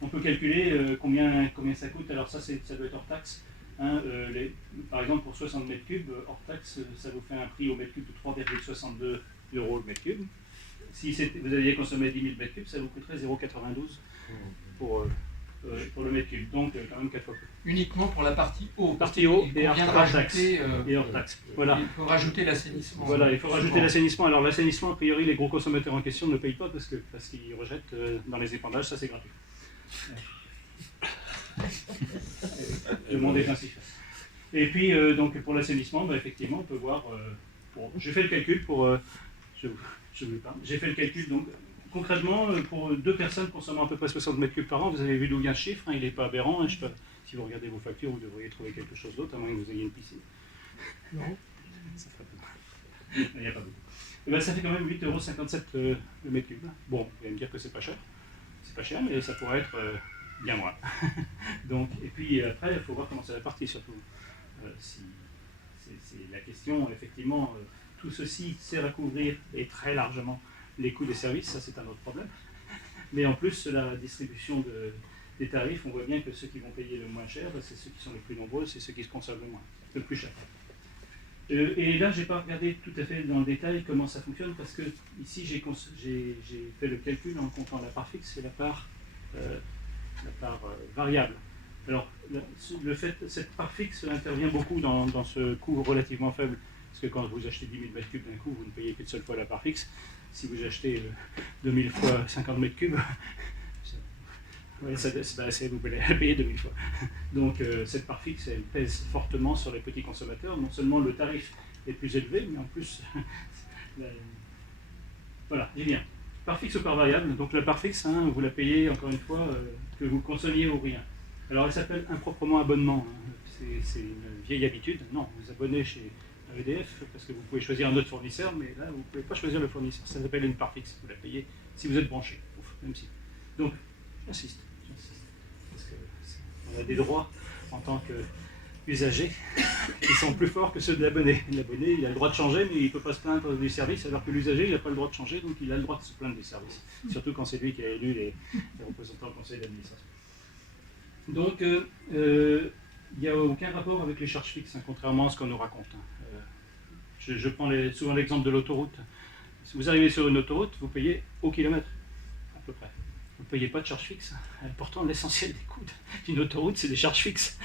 on peut calculer combien ça coûte. Alors ça doit être hors taxe. Hein, par exemple, pour 60 mètres cubes, hors taxe, ça vous fait un prix au mètre cube de 3,62 € le mètre cube. Si vous aviez consommé 10 000 mètres cubes, ça vous coûterait 0,92 pour le mètre cube. Donc, quand même 4 fois plus. Uniquement pour la partie eau. Partie eau Il et convient de hors taxe. rajouter, Et hors taxe. Voilà. Il faut rajouter l'assainissement. Voilà, il faut rajouter l'assainissement. Alors, l'assainissement, a priori, les gros consommateurs en question ne payent pas parce qu'ils rejettent dans les épandages, ça c'est gratuit. Le monde est ainsi fait. Et puis, donc, pour l'assainissement, effectivement, on peut voir. J'ai fait le calcul pour. J'ai fait le calcul, donc, concrètement, pour 2 personnes consommant à peu près 60 mètres cubes par an, vous avez vu d'où vient ce chiffre, hein, il n'est pas aberrant. Hein, si vous regardez vos factures, vous devriez trouver quelque chose d'autre, à moins que vous ayez une piscine. Non. Ça ferait pas. Il n'y a pas beaucoup. Et ben, ça fait quand même 8,57 € le mètre cube. Bon, vous allez me dire que c'est pas cher. C'est pas cher, mais ça pourrait être bien moins. Donc, et puis après, il faut voir comment ça va partir surtout. C'est la question, effectivement, tout ceci sert à couvrir et très largement les coûts des services, ça c'est un autre problème. Mais en plus, la distribution des tarifs, on voit bien que ceux qui vont payer le moins cher, c'est ceux qui sont les plus nombreux, c'est ceux qui se consomment le plus cher. Et là, je n'ai pas regardé tout à fait dans le détail comment ça fonctionne, parce que ici, j'ai fait le calcul en comptant la part fixe et la part variable. Alors, cette part fixe intervient beaucoup dans ce coût relativement faible, parce que quand vous achetez 10 000 mètres cubes d'un coup, vous ne payez qu'une seule fois la part fixe. Si vous achetez 2000 fois 50 mètres cubes, vous pouvez la payer 2000 fois. Donc, cette part fixe, elle pèse fortement sur les petits consommateurs. Non seulement le tarif est plus élevé, mais en plus, voilà, j'ai bien. Part fixe ou part variable. Donc, la part fixe, hein, vous la payez, encore une fois, que vous consommiez ou rien. Alors, elle s'appelle improprement abonnement. Hein. C'est une vieille habitude. Non, vous abonnez chez EDF parce que vous pouvez choisir un autre fournisseur, mais là, vous ne pouvez pas choisir le fournisseur. Ça s'appelle une part fixe. Vous la payez si vous êtes branché. Même si. Donc, j'insiste. Parce qu'on a des droits en tant qu'usager qui sont plus forts que ceux de l'abonné. L'abonné, il a le droit de changer, mais il ne peut pas se plaindre du service, alors que l'usager, il n'a pas le droit de changer, donc il a le droit de se plaindre du service. Surtout quand c'est lui qui a élu les représentants au conseil d'administration. Donc, il n'y a aucun rapport avec les charges fixes, hein, contrairement à ce qu'on nous raconte. Hein. Je prends souvent l'exemple de l'autoroute. Si vous arrivez sur une autoroute, vous payez au kilomètre, à peu près. Vous ne payez pas de charges fixes. Pourtant, l'essentiel des coûts d'une autoroute, c'est des charges fixes.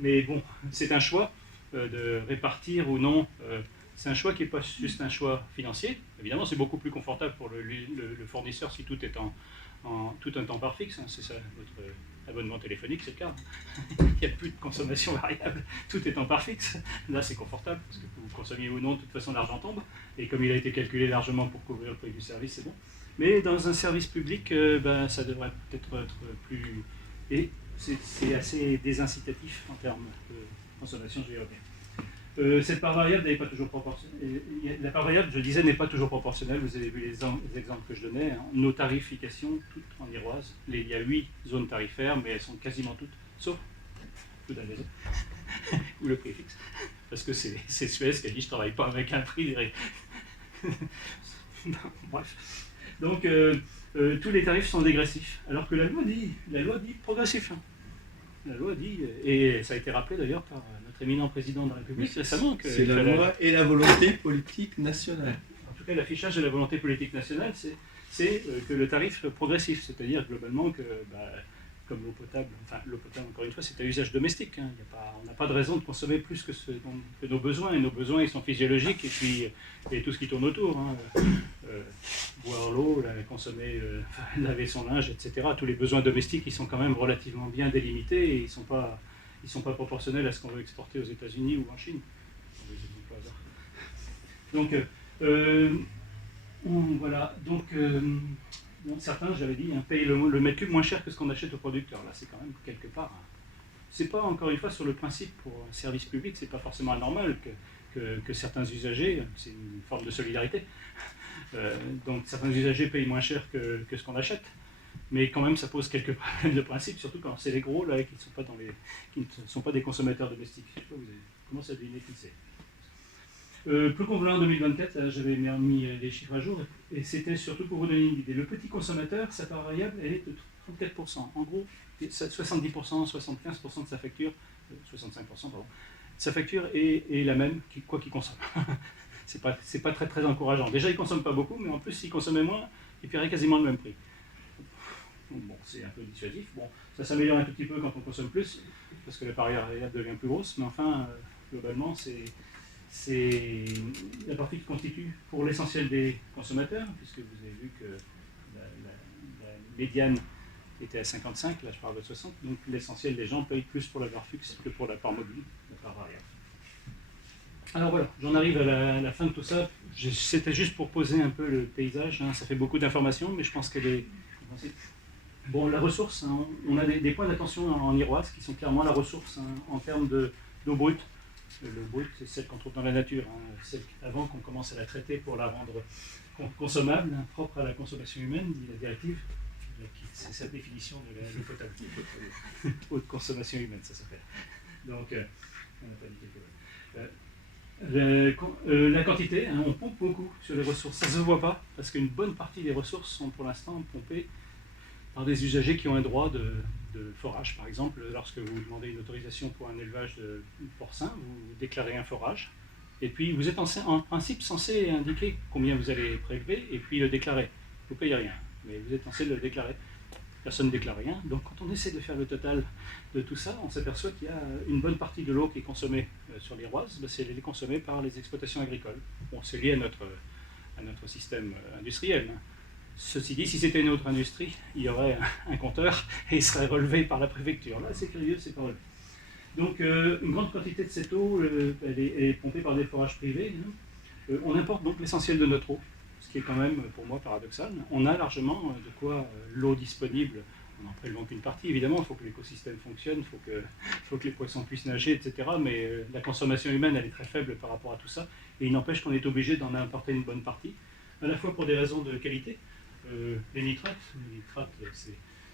Mais bon, c'est un choix de répartir ou non c'est un choix qui n'est pas juste un choix financier. Évidemment, c'est beaucoup plus confortable pour le fournisseur si tout est tout un temps par fixe. Hein. C'est ça, votre abonnement téléphonique, c'est le cas. Il n'y a plus de consommation variable, tout est en part fixe. Là, c'est confortable, parce que vous consommiez ou non, de toute façon, l'argent tombe. Et comme il a été calculé largement pour couvrir le prix du service, c'est bon. Mais dans un service public, ça devrait peut-être être plus... Et c'est assez désincitatif en termes de consommation, je vais y revenir. Cette part variable n'est pas toujours proportionnelle. La part variable, je disais, n'est pas toujours proportionnelle. Vous avez vu les exemples que je donnais. Hein. Nos tarifications, toutes en iroise, il y a 8 zones tarifaires, mais elles sont quasiment toutes, sauf tout à maison, où le prix est fixe. Parce que c'est Suez qui a dit je ne travaille pas avec un prix. Bref. Donc, tous les tarifs sont dégressifs, alors que la loi dit progressif. Hein. La loi dit, et ça a été rappelé d'ailleurs par notre éminent président de la République récemment, que c'est la loi et la volonté politique nationale. En tout cas, l'affichage de la volonté politique nationale, c'est que le tarif est progressif, c'est-à-dire globalement que, comme l'eau potable, encore une fois, c'est à usage domestique. Hein. On n'a pas de raison de consommer plus que nos besoins, et nos besoins ils sont physiologiques, et tout ce qui tourne autour. Hein. Boire l'eau, consommer, laver son linge, etc. Tous les besoins domestiques, ils sont quand même relativement bien délimités, et ils sont pas proportionnels à ce qu'on veut exporter aux États-Unis ou en Chine. Donc, voilà. Donc, certains, j'avais dit, payent le mètre cube moins cher que ce qu'on achète au producteur. Là, c'est quand même quelque part. C'est pas, encore une fois, sur le principe pour un service public, c'est pas forcément anormal que certains usagers, c'est une forme de solidarité. Donc, certains usagers payent moins cher que ce qu'on achète. Mais quand même, ça pose quelques problèmes de principe, surtout quand c'est les gros là, qui ne sont pas des consommateurs domestiques. Je sais pas, vous avez commencé à deviner qui c'est. Plus convenant en 2024, j'avais mis les chiffres à jour, et c'était surtout pour vous donner une idée. Le petit consommateur, sa part variable, elle est de 34%. En gros, 70%, 75% de sa facture, 65%, pardon, sa facture est la même, quoi qu'il consomme. C'est pas très, très encourageant. Déjà, il ne consomme pas beaucoup, mais en plus, s'il consommait moins, il paierait quasiment le même prix. Donc, bon, c'est un peu dissuasif. Bon, ça s'améliore un tout petit peu quand on consomme plus, parce que la part variable devient plus grosse, mais enfin, globalement, la partie qui constitue pour l'essentiel des consommateurs, puisque vous avez vu que la médiane était à 55, là je parle de 60, donc l'essentiel des gens payent plus pour la part fixe que pour la part mobile, la part variable. Alors voilà, j'en arrive à la fin de tout ça. C'était juste pour poser un peu le paysage, hein. Ça fait beaucoup d'informations, mais je pense qu'elle est... Bon, la ressource, hein, on a des points d'attention en iroise qui sont clairement la ressource, hein, en termes d'eau brute. L'eau brute, c'est celle qu'on trouve dans la nature, hein, celle avant qu'on commence à la traiter pour la rendre consommable, hein, propre à la consommation humaine, dit la directive. C'est sa définition de l'eau potable. Haute consommation humaine, ça s'appelle. Donc, on n'a pas dit quelque chose. La quantité, hein, on pompe beaucoup sur les ressources. Ça ne se voit pas, parce qu'une bonne partie des ressources sont pour l'instant pompées par des usagers qui ont un droit de forage. Par exemple, lorsque vous demandez une autorisation pour un élevage de porcin, vous déclarez un forage, et puis vous êtes en principe censé indiquer combien vous allez prélever, et puis le déclarer. Vous ne payez rien, mais vous êtes censé le déclarer. Personne ne déclare rien. Donc quand on essaie de faire le total de tout ça, on s'aperçoit qu'il y a une bonne partie de l'eau qui est consommée sur l'Iroise, elle est consommée par les exploitations agricoles. Bon, c'est lié à notre système industriel. Ceci dit, si c'était une autre industrie, il y aurait un compteur et il serait relevé par la préfecture. Là, c'est curieux, c'est pas relevé. Donc, une grande quantité de cette eau, elle est pompée par des forages privés. Hein. On importe donc l'essentiel de notre eau, ce qui est quand même, pour moi, paradoxal. On a largement de quoi l'eau disponible, en prélevant qu'une partie, évidemment. Il faut que l'écosystème fonctionne, il faut que les poissons puissent nager, etc. Mais la consommation humaine, elle est très faible par rapport à tout ça. Et il n'empêche qu'on est obligé d'en importer une bonne partie, à la fois pour des raisons de qualité. Les nitrates,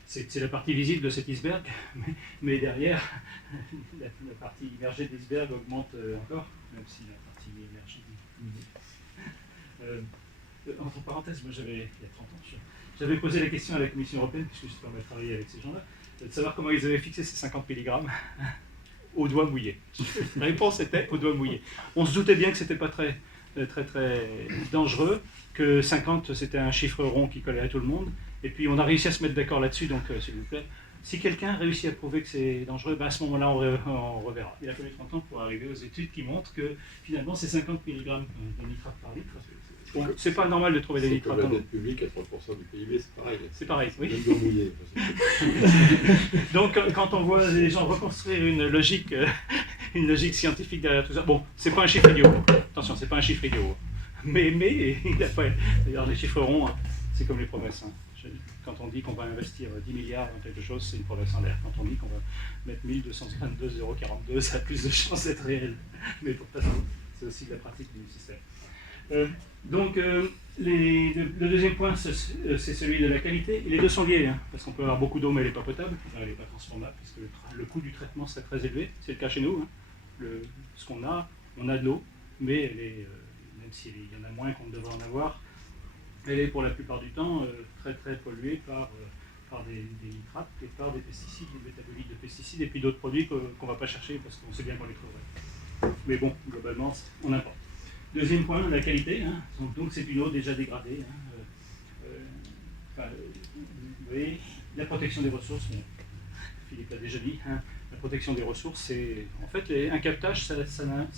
c'est la partie visible de cet iceberg, mais derrière, la partie immergée de l'iceberg augmente encore, même si la partie émergée diminue. Entre parenthèses, moi il y a 30 ans, j'avais posé la question à la Commission européenne, puisque je suis pas mal travaillé avec ces gens-là, de savoir comment ils avaient fixé ces 50 mg au doigt mouillé. La réponse était au doigt mouillé. On se doutait bien que c'était pas très dangereux, que 50 c'était un chiffre rond qui collait à tout le monde, et puis on a réussi à se mettre d'accord là-dessus, donc s'il vous plaît, Si quelqu'un réussit à prouver que c'est dangereux, ben à ce moment-là, on reverra. Il a fallu 30 ans pour arriver aux études qui montrent que finalement, c'est 50 mg de nitrate par litre. Bon, c'est pas normal de trouver des nitrates comme dans la l'eau. dette publique à 3% du PIB, c'est pareil. C'est pareil, oui. Même d'eau mouillée. Donc, quand on voit les gens reconstruire une logique scientifique derrière tout ça, bon, c'est pas un chiffre idiot. Attention, c'est pas un chiffre idiot. Mais il a pas. D'ailleurs, les chiffres ronds, hein, c'est comme les promesses. Hein. Quand on dit qu'on va investir 10 milliards dans quelque chose, c'est une promesse en l'air. Quand on dit qu'on va mettre 1222,42 €, ça a plus de chances d'être réel. Mais pour ça, c'est aussi de la pratique du système. Donc, le deuxième point, c'est celui de la qualité. Et les deux sont liés, hein, parce qu'on peut avoir beaucoup d'eau, mais elle n'est pas potable, elle n'est pas transformable, puisque le coût du traitement serait très élevé. C'est le cas chez nous. Hein. Ce qu'on a, on a de l'eau, mais elle est, même s'il y en a moins qu'on devrait en avoir, elle est pour la plupart du temps très très polluée par des nitrates et par des pesticides, des métabolites de pesticides et puis d'autres produits qu'on ne va pas chercher parce qu'on sait bien qu'on les trouverait. Mais bon, globalement, on importe. Deuxième point, la qualité. Hein. Donc c'est une eau déjà dégradée. Hein. Vous voyez, la protection des ressources, bon, Philippe l'a déjà dit, hein, la protection des ressources, c'est en fait un captage, ça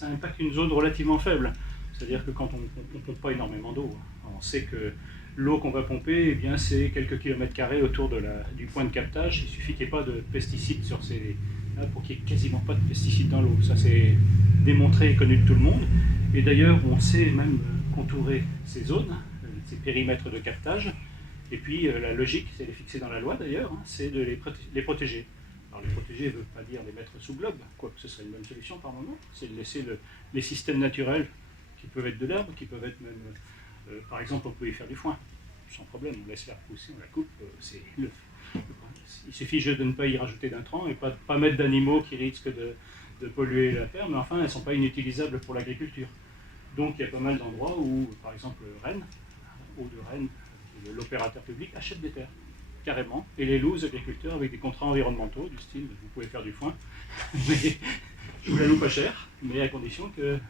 impacte une zone relativement faible. C'est-à-dire que quand on ne pompe pas énormément d'eau, on sait que l'eau qu'on va pomper, eh bien, c'est quelques kilomètres carrés autour du point de captage. Il suffit qu'il n'y ait pas de pesticides sur là, pour qu'il n'y ait quasiment pas de pesticides dans l'eau. Ça, c'est démontré et connu de tout le monde. Et d'ailleurs, on sait même contourer ces zones, ces périmètres de captage. Et puis, la logique, c'est les fixer dans la loi d'ailleurs, hein, c'est de les protéger. Alors, les protéger ne veut pas dire les mettre sous globe, quoique ce serait une bonne solution par moment. C'est de laisser les systèmes naturels qui peuvent être de l'herbe, qui peuvent être même, par exemple, on peut y faire du foin, sans problème, on laisse l'herbe pousser, on la coupe, il suffit juste de ne pas y rajouter d'intrants et pas mettre d'animaux qui risquent de polluer la terre, mais enfin, elles ne sont pas inutilisables pour l'agriculture. Donc, il y a pas mal d'endroits où, par exemple, Rennes, Hauts-de-Rennes, l'opérateur public achète des terres, carrément, et les loue aux agriculteurs avec des contrats environnementaux, du style, vous pouvez faire du foin, mais je vous la loue pas cher, mais à condition qu'il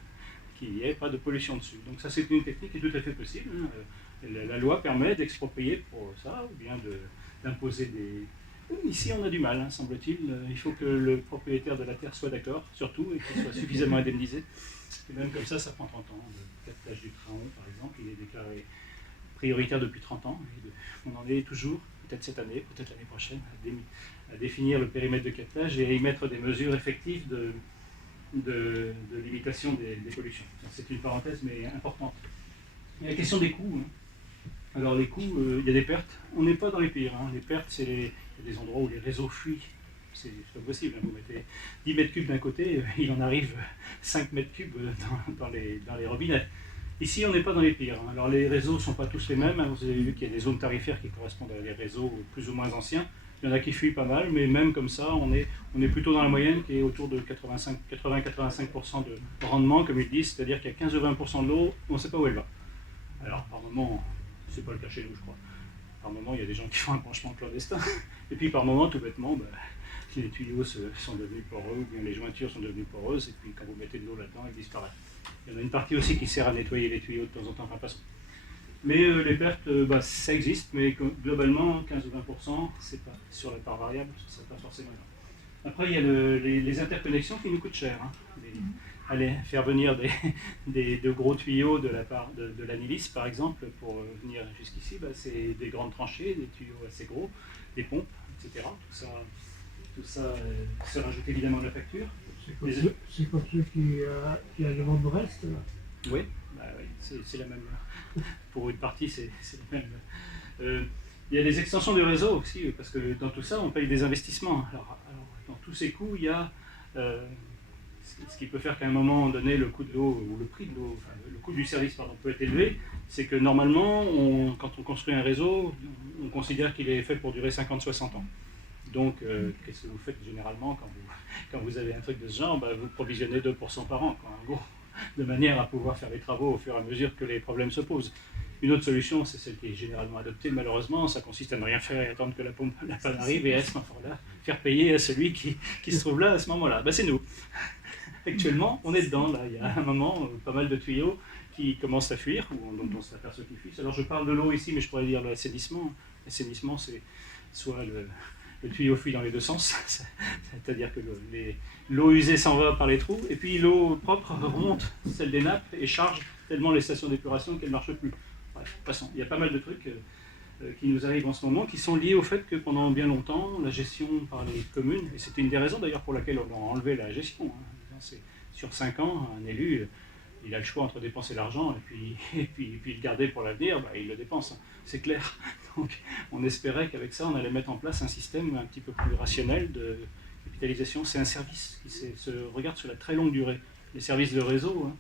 n'y ait pas de pollution dessus. Donc ça, c'est une technique qui est tout à fait possible. Hein. La loi permet d'exproprier pour ça, ou bien d'imposer des... Ici, on a du mal, hein, semble-t-il. Il faut que le propriétaire de la terre soit d'accord, surtout, et qu'il soit suffisamment indemnisé. Et même comme ça prend 30 ans. Le captage du Traon, par exemple, il est déclaré prioritaire depuis 30 ans. Et on en est toujours, peut-être cette année, peut-être l'année prochaine, à définir le périmètre de captage et à y mettre des mesures effectives de limitation des pollutions. C'est une parenthèse, mais importante. Il y a la question des coûts. Hein. Alors les coûts, il y a des pertes. On n'est pas dans les pires. Hein. Les pertes, c'est des endroits où les réseaux fuient. C'est pas possible. Hein. Vous mettez 10 mètres cubes d'un côté, il en arrive 5 mètres cubes dans les robinets. Ici, on n'est pas dans les pires. Hein. Alors les réseaux ne sont pas tous les mêmes. Hein. Vous avez vu qu'il y a des zones tarifaires qui correspondent à des réseaux plus ou moins anciens. Il y en a qui fuient pas mal, mais même comme ça, on est plutôt dans la moyenne qui est autour de 80-85% de rendement, comme ils disent, c'est-à-dire qu'il y a 15 ou 20% de l'eau, on ne sait pas où elle va. Alors, par moment, c'est pas le cas chez nous, je crois. Par moment, il y a des gens qui font un branchement clandestin. Et puis, par moment, tout bêtement, les tuyaux sont devenus poreux, ou bien les jointures sont devenues poreuses, et puis quand vous mettez de l'eau là-dedans, elle disparaît. Il y en a une partie aussi qui sert à nettoyer les tuyaux de temps en temps, enfin, passons. Mais les pertes, ça existe, mais globalement, 15 ou 20%, c'est pas sur la part variable, ce n'est pas forcément énorme. Après, il y a les interconnexions qui nous coûtent cher. Hein. Aller faire venir de gros tuyaux de la part de l'Anilis, par exemple, pour venir jusqu'ici, c'est des grandes tranchées, des tuyaux assez gros, des pompes, etc. Tout ça se rajoute évidemment de la facture. C'est comme ceux qui a le vent de Brest, là. Oui, oui, c'est la même. Pour une partie, c'est la même. Il y a des extensions de réseau aussi, parce que dans tout ça, on paye des investissements. Alors dans tous ces coûts, il y a ce qui peut faire qu'à un moment donné, le coût de l'eau, ou le prix de l'eau, enfin, le coût du service peut être élevé. C'est que normalement, quand on construit un réseau, on considère qu'il est fait pour durer 50-60 ans. Donc, qu'est-ce que vous faites généralement quand vous avez un truc de ce genre? Vous provisionnez 2% par an, en gros, de manière à pouvoir faire les travaux au fur et à mesure que les problèmes se posent. Une autre solution, c'est celle qui est généralement adoptée, malheureusement, ça consiste à ne rien faire et attendre que la panne arrive et à ce moment-là, faire payer à celui qui se trouve là à ce moment-là. C'est nous. Actuellement, on est dedans, là. Il y a un moment, pas mal de tuyaux qui commencent à fuir, ou dont on s'aperçoit qu'ils fuient. Alors je parle de l'eau ici, mais je pourrais dire l'assainissement. L'assainissement, c'est soit le tuyau fuit dans les deux sens, c'est-à-dire que l'eau usée s'en va par les trous, et puis l'eau propre remonte, celle des nappes, et charge tellement les stations d'épuration qu'elles ne marchent plus. Bref, passons. Il y a pas mal de trucs qui nous arrivent en ce moment, qui sont liés au fait que pendant bien longtemps, la gestion par les communes, et c'était une des raisons d'ailleurs pour laquelle on a enlevé la gestion, hein, sur 5 ans, un élu, il a le choix entre dépenser l'argent et puis le garder pour l'avenir, il le dépense, hein, c'est clair. Donc on espérait qu'avec ça, on allait mettre en place un système un petit peu plus rationnel de capitalisation. C'est un service qui se regarde sur la très longue durée. Les services de réseau, hein,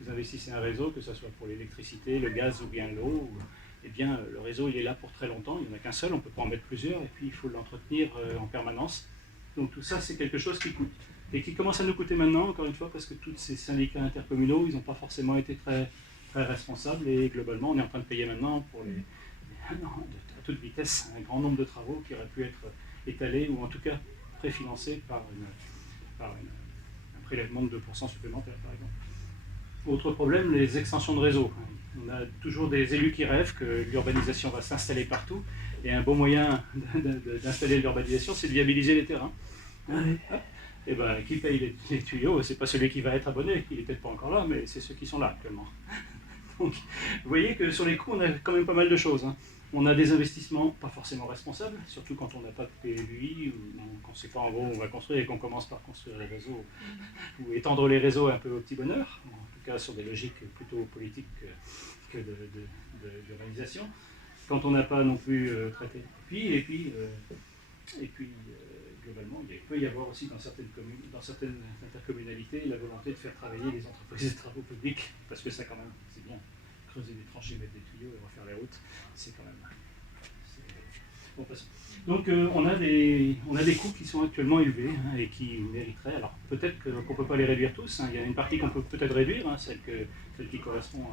vous investissez un réseau, que ce soit pour l'électricité, le gaz ou bien l'eau, eh bien le réseau il est là pour très longtemps, il n'y en a qu'un seul, on ne peut pas en mettre plusieurs, et puis il faut l'entretenir en permanence. Donc tout ça, c'est quelque chose qui coûte. Et qui commence à nous coûter maintenant, encore une fois, parce que tous ces syndicats intercommunaux, ils n'ont pas forcément été très, très responsables, et globalement, on est en train de payer maintenant pour à toute vitesse un grand nombre de travaux qui auraient pu être étalés, ou en tout cas préfinancés par un prélèvement de 2% supplémentaire, par exemple. Autre problème, les extensions de réseau. On a toujours des élus qui rêvent que l'urbanisation va s'installer partout, et un bon moyen d'installer l'urbanisation, c'est de viabiliser les terrains. Et qui paye les tuyaux, c'est pas celui qui va être abonné, il n'est peut-être pas encore là, mais c'est ceux qui sont là actuellement. Donc, vous voyez que sur les coûts, on a quand même pas mal de choses, hein. On a des investissements pas forcément responsables, surtout quand on n'a pas de PLUI, ou qu'on ne sait pas en gros où on va construire et qu'on commence par construire les réseaux, ou étendre les réseaux un peu au petit bonheur, en tout cas sur des logiques plutôt politiques que d'urbanisation. Quand on n'a pas non plus traité. Et puis globalement, il peut y avoir aussi dans certaines communes, dans certaines intercommunalités, la volonté de faire travailler les entreprises de travaux publics, parce que ça quand même, c'est bien. Creuser des tranchées, mettre des tuyaux et refaire les routes, c'est quand même... Bon, passons. Donc on a des coûts qui sont actuellement élevés, hein, et qui mériteraient, alors peut-être qu'on ne peut pas les réduire tous, hein. Il y a une partie qu'on peut peut-être réduire, hein, celle qui correspond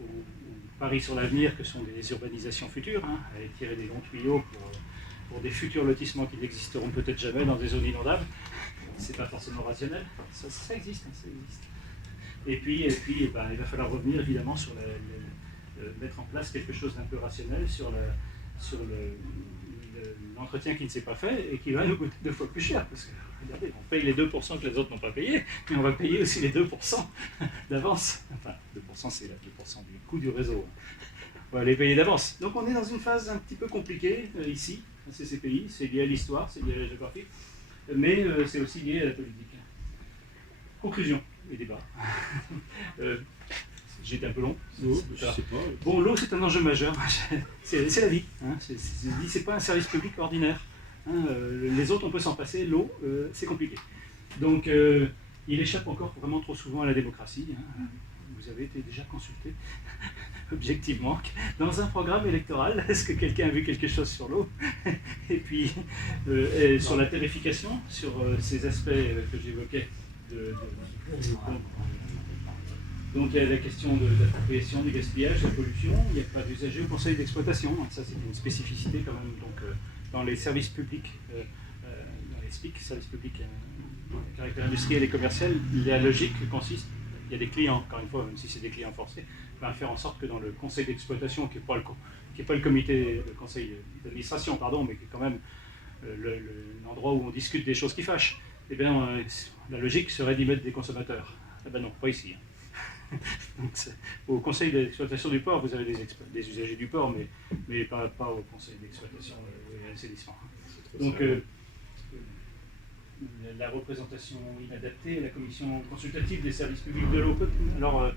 au pari sur l'avenir que sont les urbanisations futures, hein, avec tirer des longs tuyaux pour des futurs lotissements qui n'existeront peut-être jamais dans des zones inondables. C'est pas forcément rationnel, ça existe, hein, ça existe. Et puis il va falloir revenir évidemment sur mettre en place quelque chose d'un peu rationnel sur l'entretien qui ne s'est pas fait et qui va nous coûter 2 fois plus cher. Parce que, regardez, on paye les 2% que les autres n'ont pas payé, mais on va payer aussi les 2% d'avance. Enfin, 2% c'est le 2% du coût du réseau. On va les payer d'avance. Donc on est dans une phase un petit peu compliquée ici, à CCPI, c'est lié à l'histoire, c'est lié à la géographie, mais c'est aussi lié à la politique. Conclusion et débat. J'ai été un peu long. Je sais pas. Bon, l'eau c'est un enjeu majeur. C'est la vie. Hein. C'est pas un service public ordinaire. Hein. Les autres on peut s'en passer. L'eau c'est compliqué. Donc il échappe encore vraiment trop souvent à la démocratie. Hein. Vous avez été déjà consulté objectivement dans un programme électoral. Est-ce que quelqu'un a vu quelque chose sur l'eau? Et puis sur la tarification, sur ces aspects que j'évoquais. Donc il y a la question de l'appropriation, du gaspillage, de la pollution, il n'y a pas d'usager au conseil d'exploitation, ça c'est une spécificité quand même. Donc, dans les services publics, dans les SPIC, services publics à caractère industriel et commercial, la logique consiste, il y a des clients, encore une fois, même si c'est des clients forcés, faire en sorte que dans le conseil d'exploitation, qui n'est pas le comité, le conseil d'administration, pardon, mais qui est quand même l'endroit où on discute des choses qui fâchent, eh bien, la logique serait d'y mettre des consommateurs. Eh bien non, pas ici. Donc, au conseil d'exploitation du port, vous avez des usagers du port, mais pas au conseil d'exploitation et l'assainissement. Donc, la représentation inadaptée, la commission consultative des services publics de l'eau. Alors,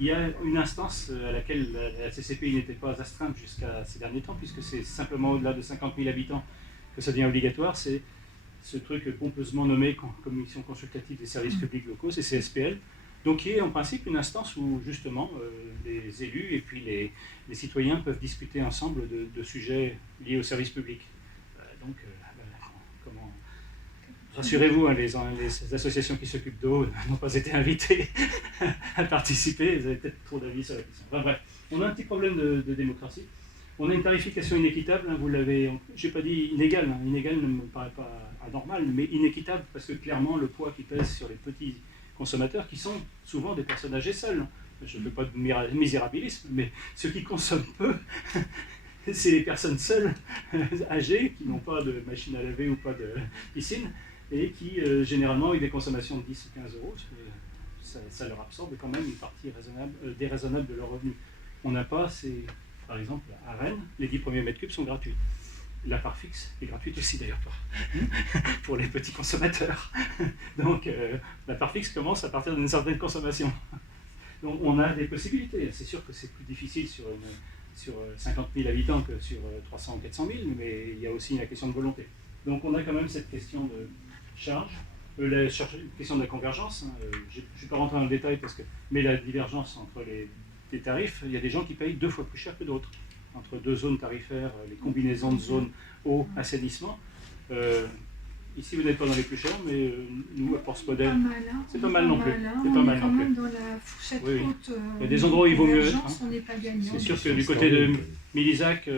il y a une instance à laquelle la CCPI n'était pas astreinte jusqu'à ces derniers temps, puisque c'est simplement au-delà de 50 000 habitants que ça devient obligatoire. C'est ce truc pompeusement nommé Commission consultative des services publics locaux, c'est CSPL, donc qui est en principe une instance où justement les élus et puis les citoyens peuvent discuter ensemble de sujets liés aux services publics. Rassurez-vous, hein, les associations qui s'occupent d'eau n'ont pas été invitées à participer, vous avez peut-être trop d'avis sur la question. Enfin bref, on a un petit problème de démocratie. On a une tarification inéquitable, hein, vous l'avez, je n'ai pas dit inégale, hein, inégale ne me paraît pas anormal, mais inéquitable parce que clairement le poids qui pèse sur les petits consommateurs, qui sont souvent des personnes âgées seules. Je ne fais pas de misérabilisme, mais ceux qui consomment peu, c'est les personnes seules, âgées, qui n'ont pas de machine à laver ou pas de piscine, et qui généralement ont des consommations de 10 ou 15 euros. Ça leur absorbe quand même une partie déraisonnable de leurs revenus. On n'a pas, par exemple, à Rennes, les 10 premiers mètres cubes sont gratuits. La part fixe est gratuite aussi d'ailleurs pour les petits consommateurs. Donc la part fixe commence à partir d'une certaine consommation. Donc on a des possibilités. C'est sûr que c'est plus difficile sur 50 000 habitants que sur 300 ou 400 000, mais il y a aussi la question de volonté. Donc on a quand même cette question de charge, la question de la convergence. Je ne suis pas rentré dans le détail, mais la divergence entre les tarifs, il y a des gens qui payent 2 fois plus cher que d'autres. Entre 2 zones tarifaires, les combinaisons de zones eau, assainissement. Ici, vous n'êtes pas dans les plus chers, mais nous, à Porce Modèle, c'est pas mal non plus. C'est pas mal non plus. Dans la fourchette Oui. haute. Il y a des endroits où il vaut mieux. On n'est pas gagnant. C'est sûr que du côté de Milizac,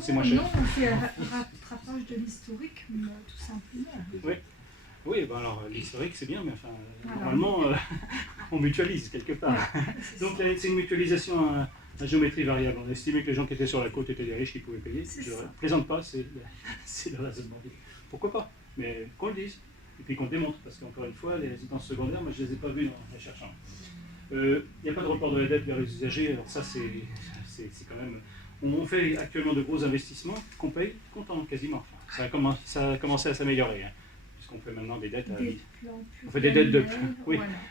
c'est moins cher. Non, on fait un rattrapage de l'historique, tout simplement. Oui, ben alors l'historique c'est bien, mais enfin, Voilà. Normalement, on mutualise quelque part. Donc c'est une mutualisation à géométrie variable. On a estimé que les gens qui étaient sur la côte étaient des riches qui pouvaient payer. Je ne plaisante pas, c'est le raisonnement. Pourquoi pas? Mais qu'on le dise. Et puis qu'on le démontre, parce qu'encore une fois, les résidences secondaires, moi je ne les ai pas vues dans les chercheurs. Il n'y a pas de report de la dette vers les usagers, alors ça c'est quand même... On fait actuellement de gros investissements qu'on paye comptant quasiment. Enfin, ça a commencé à s'améliorer. On fait maintenant des dettes on fait des dettes de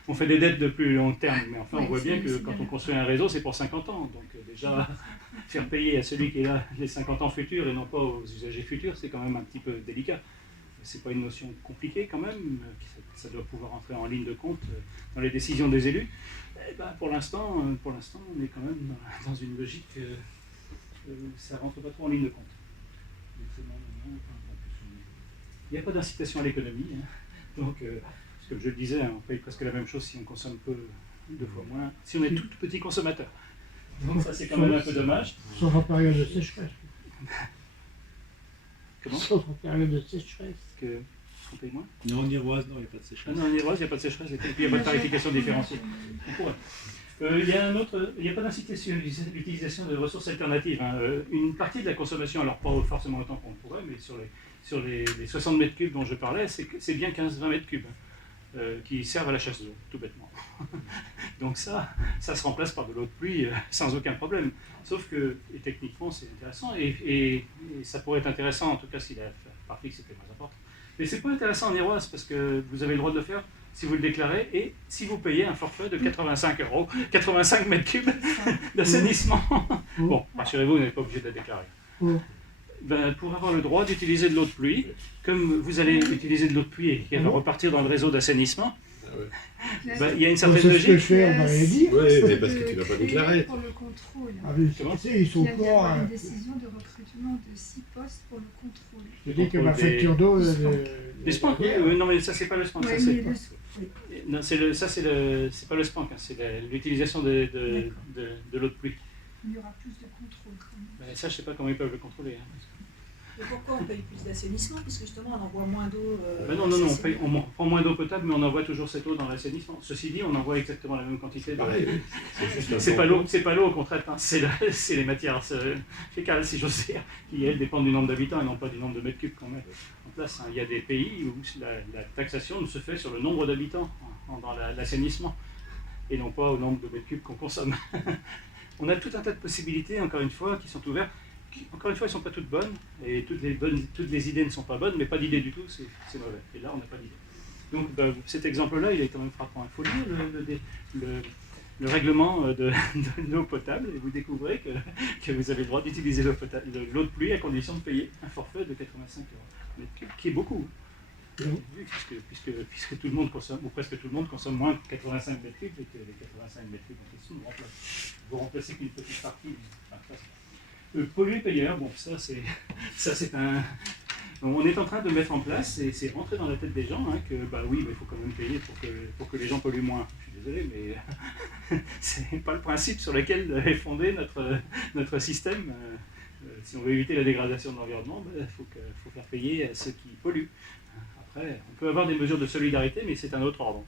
on fait des dettes de plus long terme, mais enfin on voit bien que quand on construit un réseau c'est pour 50 ans, donc déjà faire payer à celui qui est là les 50 ans futurs et non pas aux usagers futurs, c'est quand même un petit peu délicat. C'est pas une notion compliquée quand même, ça doit pouvoir entrer en ligne de compte dans les décisions des élus. Et ben, pour l'instant on est quand même dans une logique ça rentre pas trop en ligne de compte. Il n'y a pas d'incitation à l'économie, donc comme je le disais, on paye presque la même chose si on consomme peu, 2 fois moins, si on est tout petit consommateur. Donc ça c'est quand même un peu dommage. Sauf en période de sécheresse. Comment? Sauf en période de sécheresse. On paye moins? Non, en Iroise, non, il n'y a pas de sécheresse. Non, en Iroise, il n'y a pas de sécheresse, et puis il n'y a pas de tarification différenciée. On pourrait. Il n'y a pas d'incitation à l'utilisation de ressources alternatives. Une partie de la consommation, alors pas forcément autant qu'on pourrait, mais sur les 60 mètres cubes dont je parlais, c'est bien 15-20 mètres cubes qui servent à la chasse d'eau, tout bêtement. Donc ça se remplace par de l'eau de pluie sans aucun problème. Sauf que et techniquement c'est intéressant et ça pourrait être intéressant en tout cas si la part fixe était moins importante. Mais c'est pas intéressant en Iroise parce que vous avez le droit de le faire si vous le déclarez et si vous payez un forfait de 85 €, 85 mètres cubes d'assainissement. Bon, rassurez-vous, vous n'êtes pas obligé de la déclarer. Ben, pour avoir le droit d'utiliser de l'eau de pluie, comme vous allez utiliser de l'eau de pluie et qui va repartir dans le réseau d'assainissement, ben, il y a une certaine logique. C'est ce que je fais, on va rien dire. Oui, mais parce que tu ne l'as pas déclaré. Pour le contrôle. Ah, mais tu sais, ils sont Il y a pas. une décision de recrutement de 6 postes pour le contrôle. Je dis que ma facture d'eau. Les SPANC, non mais ça c'est pas le SPANC, Ouais, ça c'est... mais Non, c'est pas le SPANC, c'est l'utilisation de l'eau de pluie. il y aura plus de contrôle quand même. Ben, ça je sais pas comment ils peuvent le contrôler. Mais pourquoi on paye plus d'assainissement? Parce que justement on envoie moins d'eau. Ben non, on prend moins d'eau potable, mais on envoie toujours cette eau dans l'assainissement. Ceci dit, on envoie exactement la même quantité d'eau. C'est pas l'eau qu'on traite, hein. C'est les matières fécales, si j'ose dire, qui elles dépendent du nombre d'habitants et non pas du nombre de mètres cubes qu'on met en place. Il y a des pays où la taxation ne se fait sur le nombre d'habitants dans l'assainissement et non pas au nombre de mètres cubes qu'on consomme. On a tout un tas de possibilités, encore une fois, qui sont ouvertes. Encore une fois, elles ne sont pas toutes bonnes, et toutes les idées ne sont pas bonnes, mais pas d'idée du tout, c'est mauvais. Et là, on n'a pas d'idée. Donc cet exemple-là, il est quand même frappant. Il faut lire le règlement de l'eau potable, et vous découvrez que vous avez le droit d'utiliser l'eau de pluie à condition de payer un forfait de 85 €, qui est beaucoup. Puisque tout le monde consomme, ou presque tout le monde consomme moins que 85 mètres cubes, et que les 85 mètres cubes en question, vous remplacez qu'une petite partie. Polluer payeur, bon, ça c'est un... On est en train de mettre en place, et c'est rentré dans la tête des gens, que bah oui, il faut quand même payer pour que les gens polluent moins. Je suis désolé, mais c'est pas le principe sur lequel est fondé notre système. Si on veut éviter la dégradation de l'environnement, il faut faire payer à ceux qui polluent. Après, on peut avoir des mesures de solidarité, mais c'est un autre ordre.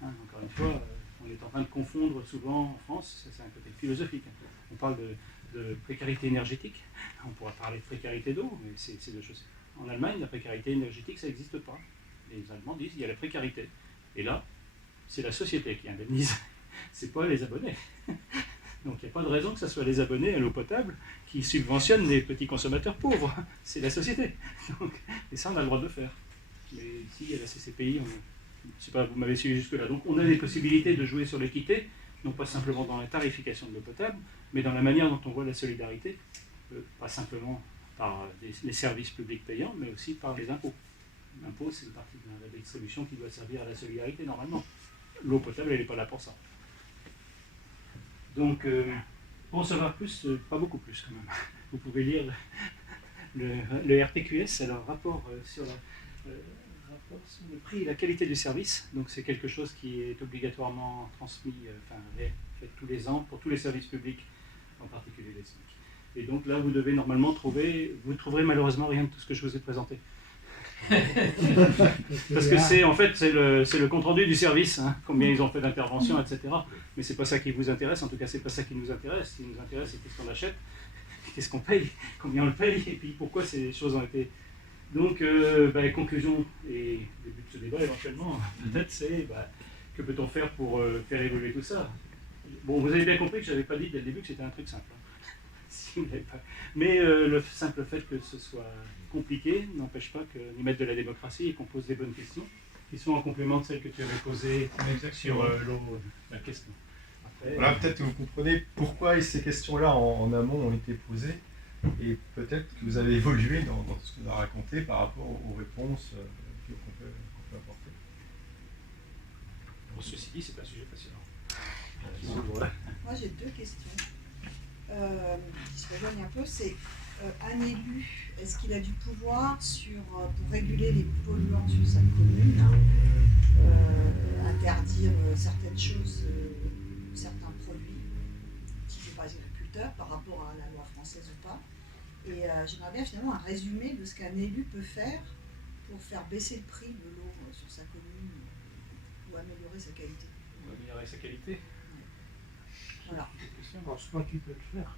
Encore une fois, on est en train de confondre souvent en France, c'est un côté philosophique. On parle de de précarité énergétique. On pourra parler de précarité d'eau, mais c'est deux choses. En Allemagne, la précarité énergétique, ça n'existe pas. Les Allemands disent qu'il y a la précarité. Et là, c'est la société qui indemnise, c'est pas les abonnés. Donc il n'y a pas de raison que ce soit les abonnés à l'eau potable qui subventionnent les petits consommateurs pauvres. C'est la société. Donc, et ça, on a le droit de le faire. Mais ici, il y a la CCPI, je ne sais pas, vous m'avez suivi jusque-là. Donc on a des possibilités de jouer sur l'équité, non pas simplement dans la tarification de l'eau potable, mais dans la manière dont on voit la solidarité, pas simplement par les services publics payants, mais aussi par les impôts. L'impôt, c'est une partie de la distribution qui doit servir à la solidarité normalement. L'eau potable, elle n'est pas là pour ça. Donc, pour en savoir plus, pas beaucoup plus quand même. Vous pouvez lire le RPQS, c'est leur rapport sur le prix et la qualité du service. Donc, c'est quelque chose qui est obligatoirement transmis, fait tous les ans pour tous les services publics, en particulier les SMIC. Et donc là, vous devez normalement vous trouverez malheureusement rien de tout ce que je vous ai présenté. Parce que c'est le compte-rendu du service, hein, combien ils ont fait d'interventions, etc. Mais c'est pas ça qui vous intéresse, en tout cas c'est pas ça qui nous intéresse. Ce qui nous intéresse, c'est qu'est-ce qu'on achète, qu'est-ce qu'on paye, combien on le paye, et puis pourquoi ces choses ont été... Donc, conclusion et début de ce débat éventuellement, peut-être c'est que peut-on faire pour faire évoluer tout ça. Bon, vous avez bien compris que je n'avais pas dit dès le début que c'était un truc simple. Si vous l'avez pas. Mais le simple fait que ce soit compliqué n'empêche pas qu'on y mette de la démocratie et qu'on pose des bonnes questions qui sont en complément de celles que tu avais posées sur l'eau. La question. Après, voilà, peut-être que vous comprenez pourquoi ces questions-là en amont ont été posées et peut-être que vous avez évolué dans ce que vous avez raconté par rapport aux réponses qu'on peut apporter. Bon, ceci dit, c'est pas un sujet passionnant. Moi j'ai deux questions qui se rejoignent un peu. C'est un élu, est-ce qu'il a du pouvoir pour réguler les polluants sur sa commune, interdire certaines choses, certains produits utilisés par les agriculteurs par rapport à la loi française ou pas? Et j'aimerais bien finalement un résumé de ce qu'un élu peut faire pour faire baisser le prix de l'eau sur sa commune ou améliorer sa qualité. Améliorer sa qualité. Voilà. Je pense pas qu'il peut le faire.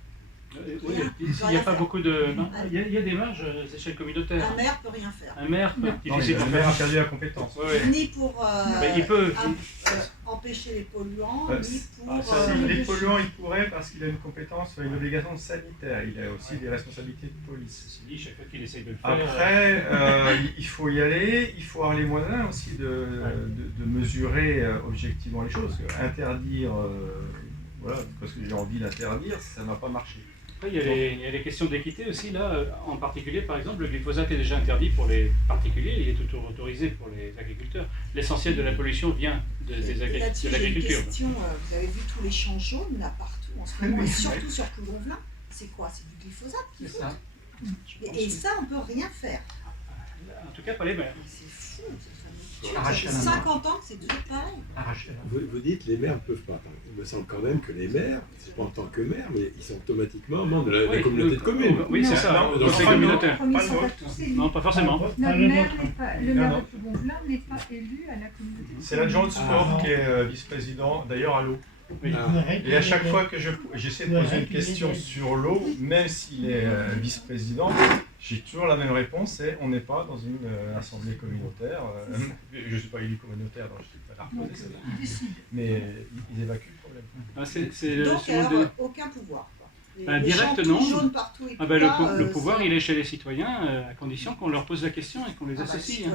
Oui, il n'y a pas beaucoup de... Non, il y a des marges à l'échelle communautaire. Un maire peut rien faire. Un maire peut difficilement faire interdire la compétence. Ni pour il peut. empêcher les polluants, ni pour... les polluants, il pourrait parce qu'il a une compétence, une obligation sanitaire. Il a aussi des responsabilités de police. C'est dit, chaque fois qu'il essaye de le faire... Après, il faut y aller, il faut avoir les moyens aussi de mesurer objectivement les choses. Interdire... voilà, parce que j'ai envie d'interdire, ça n'a pas marché. Après, il y a les questions d'équité aussi, là, en particulier, par exemple, le glyphosate est déjà interdit pour les particuliers, il est toujours autorisé pour les agriculteurs. L'essentiel de la pollution vient de l'agriculture. Vous avez vu tous les champs jaunes, là, partout, en ce moment, et surtout sur Plougonvelin, c'est quoi? C'est du glyphosate qui faut. Et ça, on ne peut rien faire. En tout cas, pas les maires. C'est fou, ça fait 50 ans que c'est toujours pareil. Vous dites les maires ne peuvent pas. Il me semble quand même que les maires, c'est pas en tant que maire, mais ils sont automatiquement membres de la communauté de communes. Oui, c'est ça, dans le conseil communautaire. Non, pas forcément. Le maire de Plougonvelin n'est pas élu à la communauté. C'est l'adjoint de sport qui est vice-président, d'ailleurs à l'eau. Oui. Et à chaque fois que j'essaie de poser une question sur l'eau, même s'il est vice-président, j'ai toujours la même réponse, c'est on n'est pas dans une assemblée communautaire. Je ne suis pas élu communautaire, donc je ne sais pas la reposer celle-là. Mais ils évacuent le problème. Donc alors, aucun pouvoir. Direct, non. Partout, le pouvoir, il est chez les citoyens, à condition qu'on leur pose la question et qu'on les associe.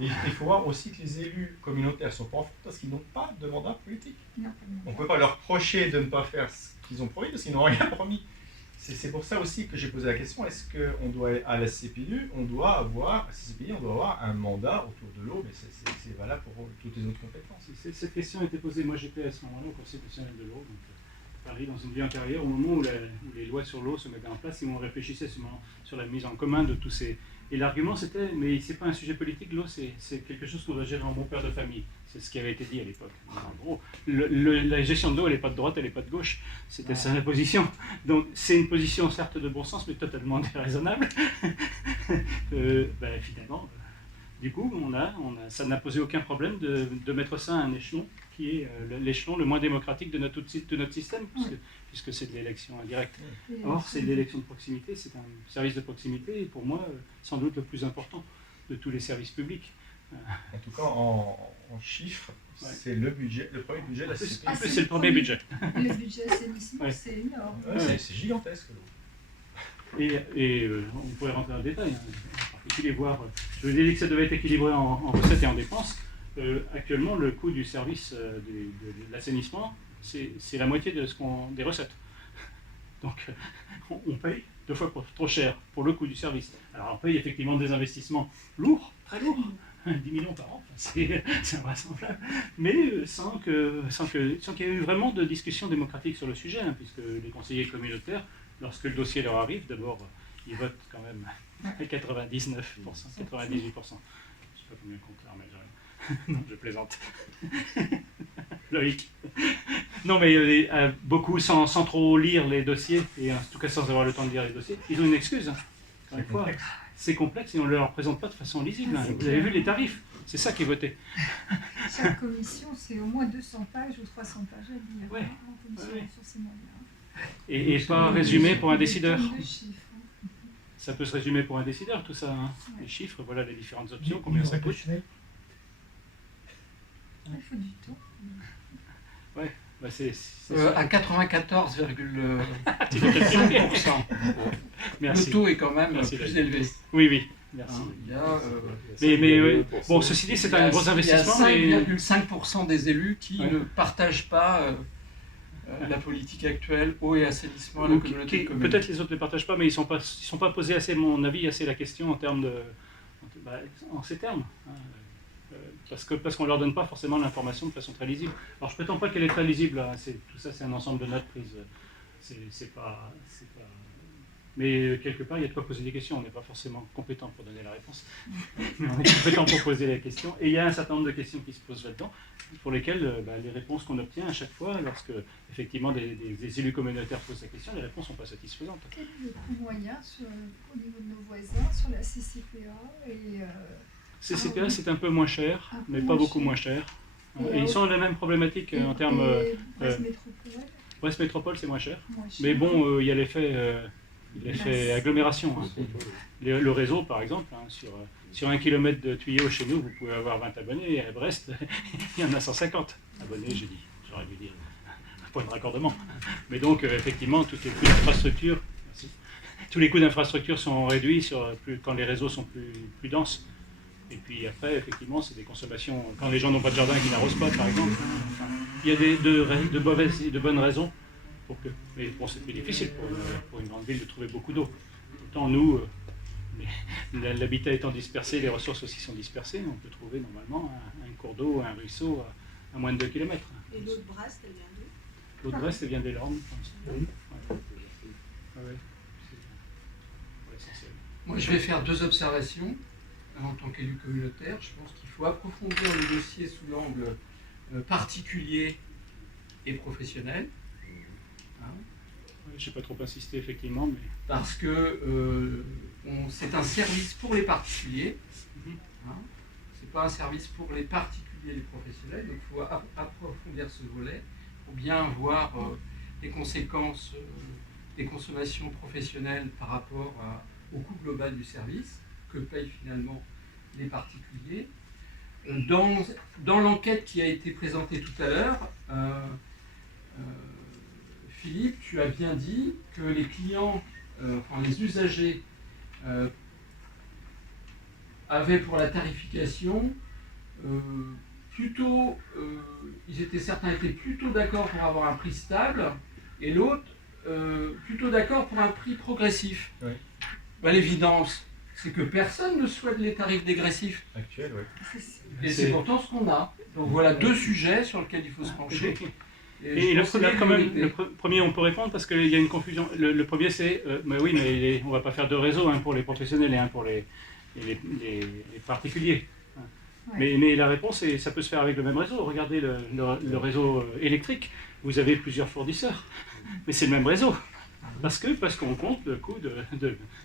Il faut voir aussi que les élus communautaires ne sont pas en faute parce qu'ils n'ont pas de mandat politique. On ne peut pas leur reprocher de ne pas faire ce qu'ils ont promis parce qu'ils n'ont rien promis. C'est pour ça aussi que j'ai posé la question, est-ce qu'on doit, à la CPI, on doit avoir un mandat autour de l'eau, mais c'est valable pour toutes les autres compétences. Cette question a été posée, moi j'étais à ce moment-là au Conseil constitutionnel de l'eau, donc Paris, dans une vie antérieure, au moment où les lois sur l'eau se mettaient en place, et où on réfléchissait sur la mise en commun de tous ces... Et l'argument c'était, mais c'est pas un sujet politique, l'eau c'est quelque chose qu'on doit gérer en bon père de famille. C'est ce qui avait été dit à l'époque. En gros, la gestion de l'eau, elle n'est pas de droite, elle n'est pas de gauche. C'était ça la position. Donc c'est une position certes de bon sens, mais totalement déraisonnable. Finalement, du coup, ça n'a posé aucun problème de mettre ça à un échelon qui est l'échelon le moins démocratique de notre système, puisque c'est de l'élection indirecte. Or, c'est de l'élection de proximité, c'est un service de proximité, et pour moi, sans doute le plus important de tous les services publics. En tout cas, en chiffres, c'est le premier budget de la CCP. En plus, c'est le premier budget. Le budget assainissement, c'est énorme. C'est gigantesque. Et on pourrait rentrer dans le détail, en particulier voir, je vous ai dit que ça devait être équilibré en recettes et en dépenses. Actuellement, le coût du service de l'assainissement, c'est la moitié des recettes. Donc, on paye 2 fois trop cher pour le coût du service. Alors, on paye effectivement des investissements lourds, très lourds, 10 millions par an, c'est invraisemblable, mais sans qu'il y ait eu vraiment de discussion démocratique sur le sujet, puisque les conseillers communautaires, lorsque le dossier leur arrive, d'abord, ils votent quand même à 99%, 98%. Je ne sais pas combien compte là, mais non, je plaisante. Loïc. Non, mais beaucoup, sans trop lire les dossiers, et en tout cas sans avoir le temps de lire les dossiers, ils ont une excuse. Encore une fois, c'est complexe et on ne leur présente pas de façon lisible. Vous avez vu les tarifs, c'est ça qui est voté. Chaque commission, c'est au moins 200 pages ou 300 pages à lire Ouais. en commission des ressources et moyens. Et pas résumé pour un décideur. Des tonnes de chiffres. Ça peut se résumer pour un décideur, tout ça. Les chiffres, voilà les différentes options, combien ça coûte. Il faut du temps. Ouais, bah c'est À 94,5%. Merci. Le taux est quand même Merci, plus David. élevé. Oui, merci. Il y a, Mais bon, ceci dit, c'est un gros investissement. Il y a 5,5% des élus qui ne partagent pas la politique actuelle, eau et assainissement à la communauté de communes. Peut-être les autres ne les partagent pas, mais ils sont pas posés assez, à mon avis, assez la question en termes de, en ces termes. Parce qu'on ne leur donne pas forcément l'information de façon très lisible. Alors je ne prétends pas qu'elle est très lisible, hein. Tout ça c'est un ensemble de notes prises. C'est pas... Mais quelque part, il y a de quoi poser des questions. On n'est pas forcément compétent pour donner la réponse, mais on est compétent pour poser les questions. Et il y a un certain nombre de questions qui se posent là-dedans, pour lesquelles les réponses qu'on obtient à chaque fois, lorsque effectivement des élus communautaires posent la question, les réponses ne sont pas satisfaisantes. Quel est le coût moyen au niveau de nos voisins sur la CCPA et CCPA, c'est un peu moins cher, mais pas beaucoup moins cher. Et ils sont les mêmes problématiques en termes... Brest Métropole. Brest Métropole, c'est moins cher. Moins cher. Mais bon, il y a l'effet agglomération. Le réseau, par exemple, sur 1 km de tuyau chez nous, vous pouvez avoir 20 abonnés, et à Brest, il y en a 150 abonnés, j'aurais dû dire, un point de raccordement. Mais donc, effectivement, tous les coûts d'infrastructure, tous les coûts d'infrastructure sont réduits quand les réseaux sont plus denses. Et puis après, effectivement, c'est des consommations, quand les gens n'ont pas de jardin et qui n'arrosent pas, par exemple. Il y a de mauvaises et de bonnes raisons. Mais bon, c'est plus difficile pour une grande ville de trouver beaucoup d'eau. Pourtant, nous, l'habitat étant dispersé, les ressources aussi sont dispersées, on peut trouver normalement un cours d'eau, un ruisseau à moins de 2 km. Et l'eau de Brest, elle vient d'où? L'eau de Brest, elle vient des Lornes. Oui. C'est essentiel. Moi, je vais faire 2 observations en tant qu'élu communautaire. Je pense qu'il faut approfondir le dossier sous l'angle particulier et professionnel. Je n'ai pas trop insisté, effectivement. Mais... Parce que c'est un service pour les particuliers. Ce n'est pas un service pour les particuliers et les professionnels. Donc il faut approfondir ce volet pour bien voir les conséquences des consommations professionnelles par rapport au coût global du service que payent finalement les particuliers. Dans l'enquête qui a été présentée tout à l'heure, Philippe, tu as bien dit que les clients, les usagers, avaient pour la tarification certains étaient plutôt d'accord pour avoir un prix stable et l'autre plutôt d'accord pour un prix progressif. Oui. L'évidence, c'est que personne ne souhaite les tarifs dégressifs. Actuels, oui. Et c'est pourtant ce qu'on a. Donc voilà 2 sujets sur lesquels il faut se pencher. Et le premier, on peut répondre parce qu'il y a une confusion. Le premier, c'est, oui, mais on ne va pas faire 2 réseaux, un pour les professionnels et un pour les particuliers. Ouais. Mais la réponse, ça peut se faire avec le même réseau. Regardez le réseau électrique, vous avez plusieurs fournisseurs, mais c'est le même réseau. Parce qu'on compte le coût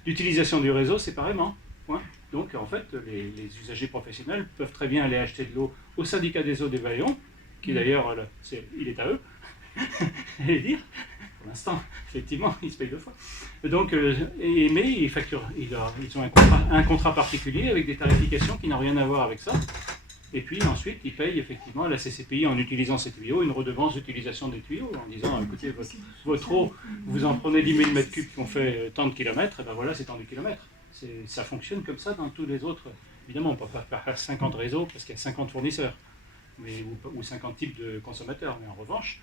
d'utilisation du réseau séparément. Donc en fait, les usagers professionnels peuvent très bien aller acheter de l'eau au syndicat des eaux des Vallons qui d'ailleurs, il est à eux, et dire, pour l'instant, effectivement, ils se payent 2 fois. Donc, mais ils facturent, ils ont un contrat particulier avec des tarifications qui n'ont rien à voir avec ça. Et puis ensuite, ils payent effectivement à la CCPI en utilisant ces tuyaux, une redevance d'utilisation des tuyaux, en disant, écoutez, votre eau, vous en prenez 10 000 m3 qui ont fait tant de kilomètres, et ben voilà, c'est tant de kilomètres. Ça fonctionne comme ça dans tous les autres. Évidemment, on ne peut pas faire 50 réseaux parce qu'il y a 50 fournisseurs, ou 50 types de consommateurs. Mais en revanche,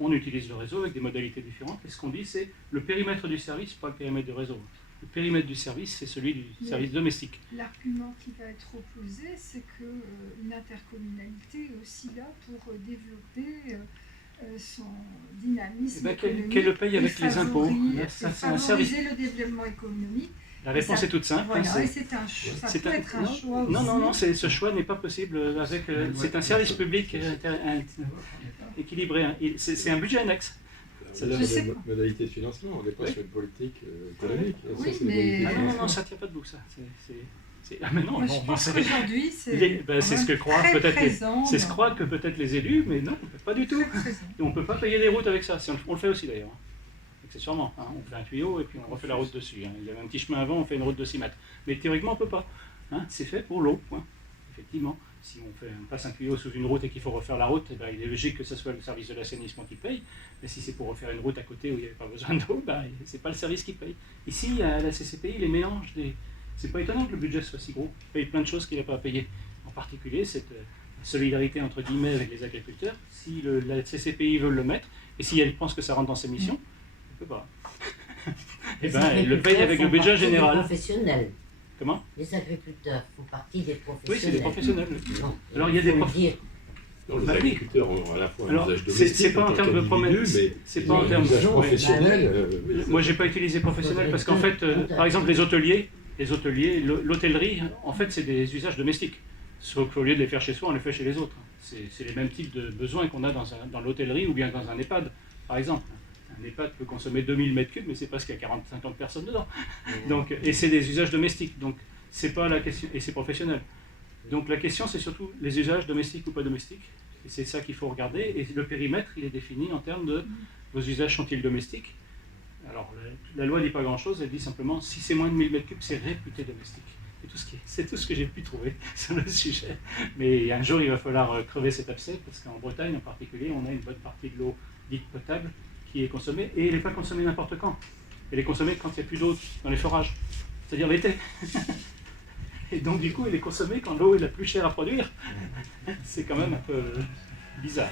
on utilise le réseau avec des modalités différentes. Et ce qu'on dit, c'est le périmètre du service, pas le périmètre du réseau. Le périmètre du service, c'est celui du service domestique. L'argument qui va être opposé, c'est qu'une intercommunalité est aussi là pour développer son dynamisme économique. Qu'elle le paye avec les impôts. C'est un service. Le développement économique. La réponse est toute simple. Voilà, et c'est un choix. Ça peut être un choix aussi. Non, ce choix n'est pas possible. C'est un service public équilibré. C'est un budget annexe. C'est la modalité de financement, on n'est pas sur une politique économique. Oui, mais... Non, ça ne tient pas debout, ça. Mais non, moi, je pense qu'aujourd'hui, c'est ce que croient peut-être les élus, mais non, pas du tout. Et on ne peut pas payer les routes avec ça. On le fait aussi d'ailleurs. Accessoirement, on fait un tuyau et puis on refait la route dessus. Il y avait un petit chemin avant, on fait une route de 6 mètres. Mais théoriquement, on ne peut pas. C'est fait pour l'eau, point. Effectivement. Si on passe un tuyau sous une route et qu'il faut refaire la route, il est logique que ce soit le service de l'assainissement qui paye. Mais si c'est pour refaire une route à côté où il n'y avait pas besoin d'eau, ce n'est pas le service qui paye. Ici, à la CCPI, les mélanges, c'est pas étonnant que le budget soit si gros. Il paye plein de choses qu'il n'a pas à payer. En particulier, cette solidarité entre guillemets avec les agriculteurs. Si la CCPI veut le mettre, et si elle pense que ça rentre dans ses missions, elle ne peut pas. Elle le paye avec le budget général. Professionnels. Comment ? Les agriculteurs font partie des professionnels. Oui, c'est des professionnels. Non, alors il y a des professionnels. Les agriculteurs ont à la fois un usage domestique, c'est pas en termes de mais c'est pas en termes de professionnel. Moi, j'ai pas utilisé professionnel parce qu'en fait, par exemple, les hôteliers, l'hôtellerie, en fait, c'est des usages domestiques. Sauf qu'au lieu de les faire chez soi, on les fait chez les autres. C'est les mêmes types de besoins qu'on a dans l'hôtellerie ou bien dans un EHPAD, par exemple. Un EHPAD peut consommer 2000 m3, mais c'est parce qu'il y a 40-50 personnes dedans. Donc, et c'est des usages domestiques. Donc, c'est pas la question, et c'est professionnel. Donc, la question, c'est surtout les usages domestiques ou pas domestiques. Et c'est ça qu'il faut regarder. Et le périmètre, il est défini en termes de vos usages sont-ils domestiques. Alors, la loi ne dit pas grand-chose. Elle dit simplement si c'est moins de 1000 m3, c'est réputé domestique. C'est tout ce que j'ai pu trouver sur le sujet. Mais un jour, il va falloir crever cet abcès, parce qu'en Bretagne, en particulier, on a une bonne partie de l'eau dite potable qui est consommée, et elle n'est pas consommée n'importe quand. Elle est consommée quand il n'y a plus d'eau dans les forages, c'est-à-dire l'été. Et donc, du coup, elle est consommée quand l'eau est la plus chère à produire. C'est quand même un peu bizarre.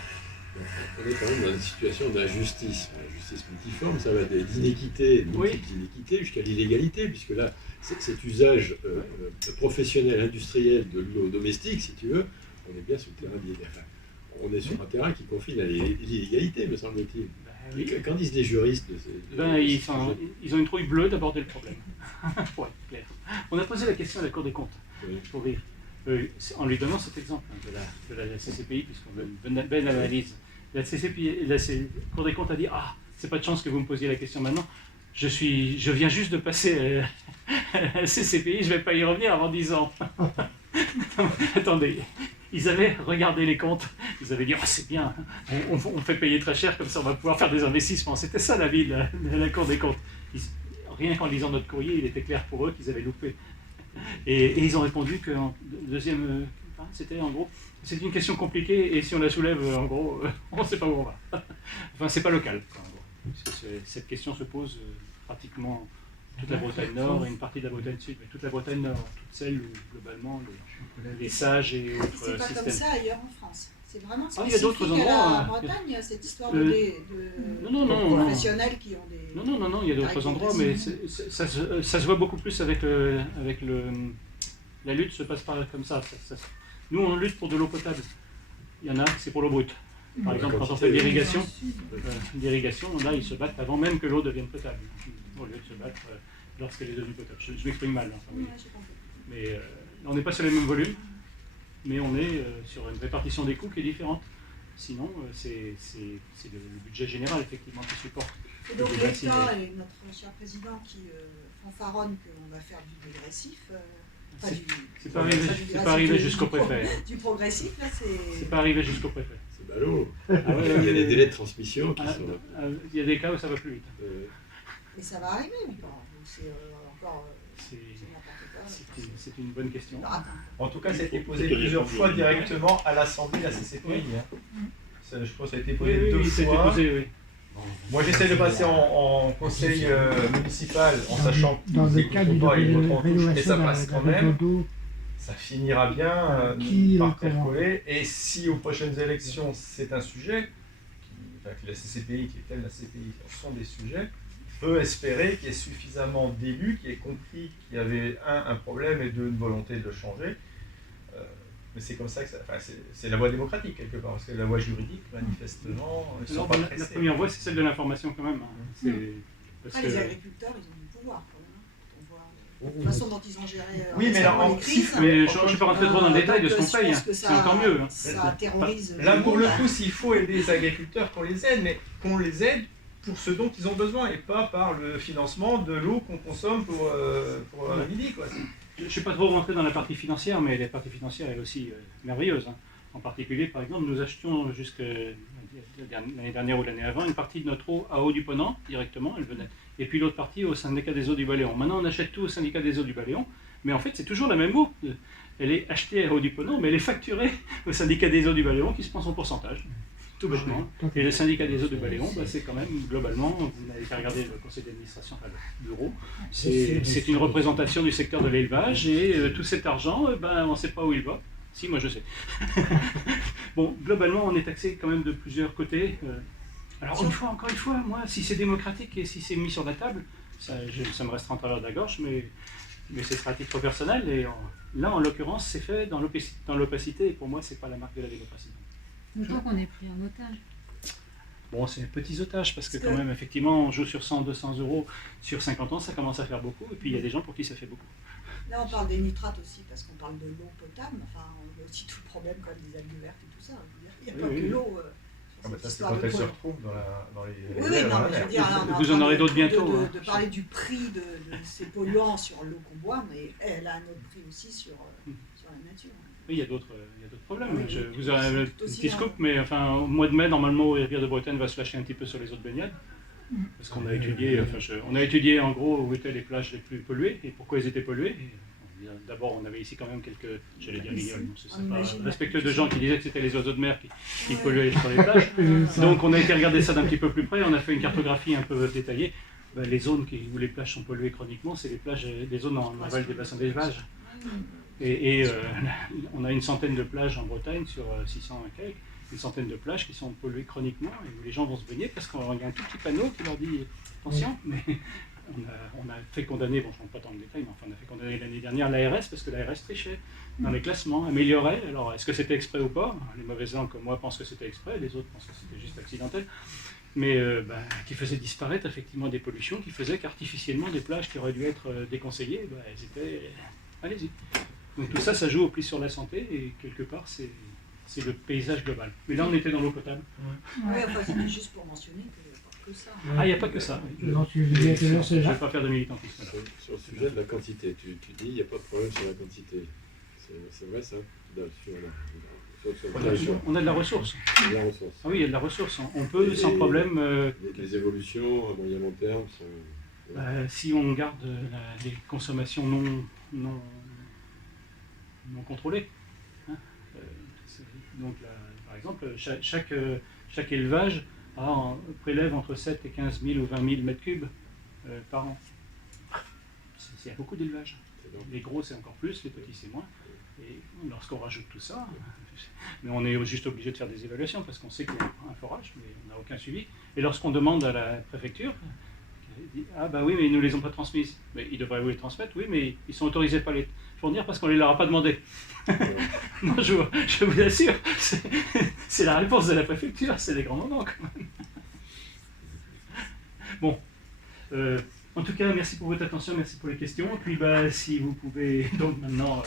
On est quand même dans une situation d'injustice. Injustice multiforme, ça va d'inéquité, multiples inéquités, jusqu'à l'illégalité, puisque là, cet usage professionnel, industriel de l'eau domestique, si tu veux, on est bien sur le terrain on est sur un terrain qui confine à l'illégalité, me semble-t-il. Oui. Qu'en disent les juristes ils ont une trouille bleue d'aborder le problème. Pour être clair. On a posé la question à la Cour des comptes, pour rire, en lui donnant cet exemple de la CCPI, puisqu'on veut une belle analyse. La Cour des comptes a dit c'est pas de chance que vous me posiez la question maintenant. Je viens juste de passer à la CCPI, je ne vais pas y revenir avant 10 ans. Attendez. Ils avaient regardé les comptes, ils avaient dit c'est bien, on fait payer très cher, comme ça on va pouvoir faire des investissements. C'était ça l'avis de la Cour des comptes. Rien qu'en lisant notre courrier, il était clair pour eux qu'ils avaient loupé. Et ils ont répondu que c'était en gros, c'est une question compliquée et si on la soulève, en gros, on ne sait pas où on va. Enfin, c'est pas local, en gros. Parce que cette question se pose pratiquement toute la Bretagne Nord et une partie de la Bretagne Sud, mais toute la Bretagne Nord, toutes celles où globalement les sages et autres systèmes. C'est pas comme ça ailleurs en France. C'est vraiment spécifique il y a d'autres endroits, à la Bretagne, cette histoire de professionnels qui ont des... Non, il y a d'autres endroits, mais ça se voit beaucoup plus avec la lutte se passe pas comme ça. Nous, on lutte pour de l'eau potable. Il y en a, c'est pour l'eau brute. Par exemple, quand on fait de l'irrigation, là, ils se battent avant même que l'eau devienne potable. Au lieu de se battre lorsqu'elle est devenue potable. Je m'exprime mal. Mais on n'est pas sur les mêmes volumes, mais on est sur une répartition des coûts qui est différente. Sinon, c'est le budget général, effectivement, qui supporte. Et donc l'État et notre cher président qui fanfaronne qu'on va faire du dégressif, C'est pas arrivé jusqu'au préfet. Du progressif, là, c'est... C'est pas arrivé jusqu'au préfet. C'est ballot. Ah ouais, il y a des délais de transmission qui sont... Il y a des cas où ça va plus vite. Mais ça va arriver ou pas? C'est encore... C'est une bonne question. En tout cas, ça a été posé plusieurs fois directement à l'Assemblée de la CCPI. Hein. Je crois que ça a été posé deux fois. Oui. Moi, j'essaie de passer en conseil municipal en sachant que dans le cas d'une rénovation, mais ça passe quand même. Ça finira bien par percoler. Et si aux prochaines élections c'est un sujet, que la CCPI, qui est telle la CPI, sont des sujets, peut espérer qu'il y ait suffisamment d'élus qui aient compris qu'il y avait un problème et une volonté de le changer. Mais c'est comme ça que c'est la voie démocratique quelque part, parce que la voie juridique, manifestement, ils sont pas pressés. La première voie, c'est celle de l'information quand même. Hein. Les agriculteurs, ils ont du pouvoir quand même. La façon dont ils ont géré les crises. Mais je ne suis pas rentré trop dans le détail de ce qu'on paye. C'est encore mieux. Hein. Ça terrorise. Là, pour le coup, s'il faut aider les agriculteurs, qu'on les aide, mais qu'on les aide pour ce dont ils ont besoin et pas par le financement de l'eau qu'on consomme pour midi, quoi. Je ne suis pas trop rentré dans la partie financière, mais la partie financière est aussi merveilleuse. Hein. En particulier, par exemple, nous achetions jusqu'à l'année dernière ou l'année avant une partie de notre eau à Haut-du-Ponant, directement, elle venait. Et puis l'autre partie au syndicat des eaux du Baléon. Maintenant, on achète tout au syndicat des eaux du Baléon, mais en fait, c'est toujours la même eau. Elle est achetée à Haut-du-Ponant, mais elle est facturée au syndicat des eaux du Baléon qui se prend son pourcentage. Tout bêtement. Et le syndicat des eaux du Baléon, c'est quand même, globalement, vous n'avez qu'à regarder le conseil d'administration, enfin le bureau, c'est une représentation du secteur de l'élevage, et tout cet argent, on ne sait pas où il va. Si, moi je sais. Bon, globalement, on est taxé quand même de plusieurs côtés. Alors encore une fois, moi, si c'est démocratique et si c'est mis sur la table, ça me restera en travers de la gorge, mais ce sera à titre personnel, et là, en l'occurrence, c'est fait dans l'opacité, et pour moi, c'est pas la marque de la démocratie. D'autant qu'on est pris en otage. Bon, c'est petits otages, parce que quand même, effectivement, on joue sur 100, 200 euros sur 50 ans, ça commence à faire beaucoup, et puis il y a des gens pour qui ça fait beaucoup. Là, on parle des nitrates aussi, parce qu'on parle de l'eau potable, enfin, on a aussi tout le problème comme les algues vertes et tout ça. Il n'y a pas que l'eau. Ça, c'est quand elle se retrouve dans les... Oui, non, mais je veux dire, là, vous en aurez d'autres bientôt. De parler du prix de ces polluants sur l'eau qu'on boit, mais elle a un autre prix aussi sur la nature. Oui, il y a d'autres problèmes. Vous aurez un petit scoop, mais enfin, au mois de mai, normalement, Rivière de Bretagne va se lâcher un petit peu sur les eaux de baignade. Parce qu'on a étudié, en gros où étaient les plages les plus polluées et pourquoi elles étaient polluées. D'abord, on avait ici quand même quelques, j'allais dire guignols, c'est pas respectueux de gens qui disaient que c'était les oiseaux de mer qui polluaient sur les plages. Donc on a été regarder ça d'un petit peu plus près, on a fait une cartographie un peu détaillée. Les zones où les plages sont polluées chroniquement, c'est les zones en aval des bassins d'élevage. Et on a une centaine de plages en Bretagne sur 600 et quelques, une centaine de plages qui sont polluées chroniquement et où les gens vont se baigner parce qu'il y a un tout petit panneau qui leur dit attention, mais on a fait condamner, bon je ne rentre pas dans le détail, mais enfin on a fait condamner l'année dernière l'ARS parce que l'ARS trichait dans les classements, améliorait. Alors est-ce que c'était exprès ou pas? Les mauvaises langues comme moi pensent que c'était exprès, les autres pensent que c'était juste accidentel, mais qui faisait disparaître effectivement des pollutions, qui faisait qu'artificiellement des plages qui auraient dû être déconseillées, elles étaient... Allez-y. Donc tout ça, ça joue au plus sur la santé et quelque part c'est le paysage global. Mais là on était dans l'eau potable. Oui, enfin c'était juste pour mentionner qu'il n'y a pas que ça. Ah, il n'y a pas que ça. Je ne vais pas faire de militantisme. Sur le sujet de la quantité, tu dis il n'y a pas de problème sur la quantité. C'est vrai ça? On a de la ressource. Ah oui, il y a de la ressource. On peut sans problème... Les évolutions à moyen long terme sont... si on garde les consommations non contrôlées. Hein, donc là, par exemple, chaque élevage prélève entre 7 et 15 000 ou 20 000 mètres cubes par an. Il y a beaucoup d'élevages. Les gros c'est encore plus, les petits c'est moins. Et lorsqu'on rajoute tout ça, mais on est juste obligé de faire des évaluations parce qu'on sait qu'il y a un forage, mais on n'a aucun suivi. Et lorsqu'on demande à la préfecture, elle dit ah bah oui mais ils ne nous les ont pas transmises. Mais ils devraient vous les transmettre, oui mais ils sont autorisés pas les fournir parce qu'on ne les leur a pas demandé. Non, je vous assure, c'est la réponse de la préfecture, c'est des grands moments quand même. Bon. En tout cas, merci pour votre attention, merci pour les questions. Et puis, si vous pouvez donc maintenant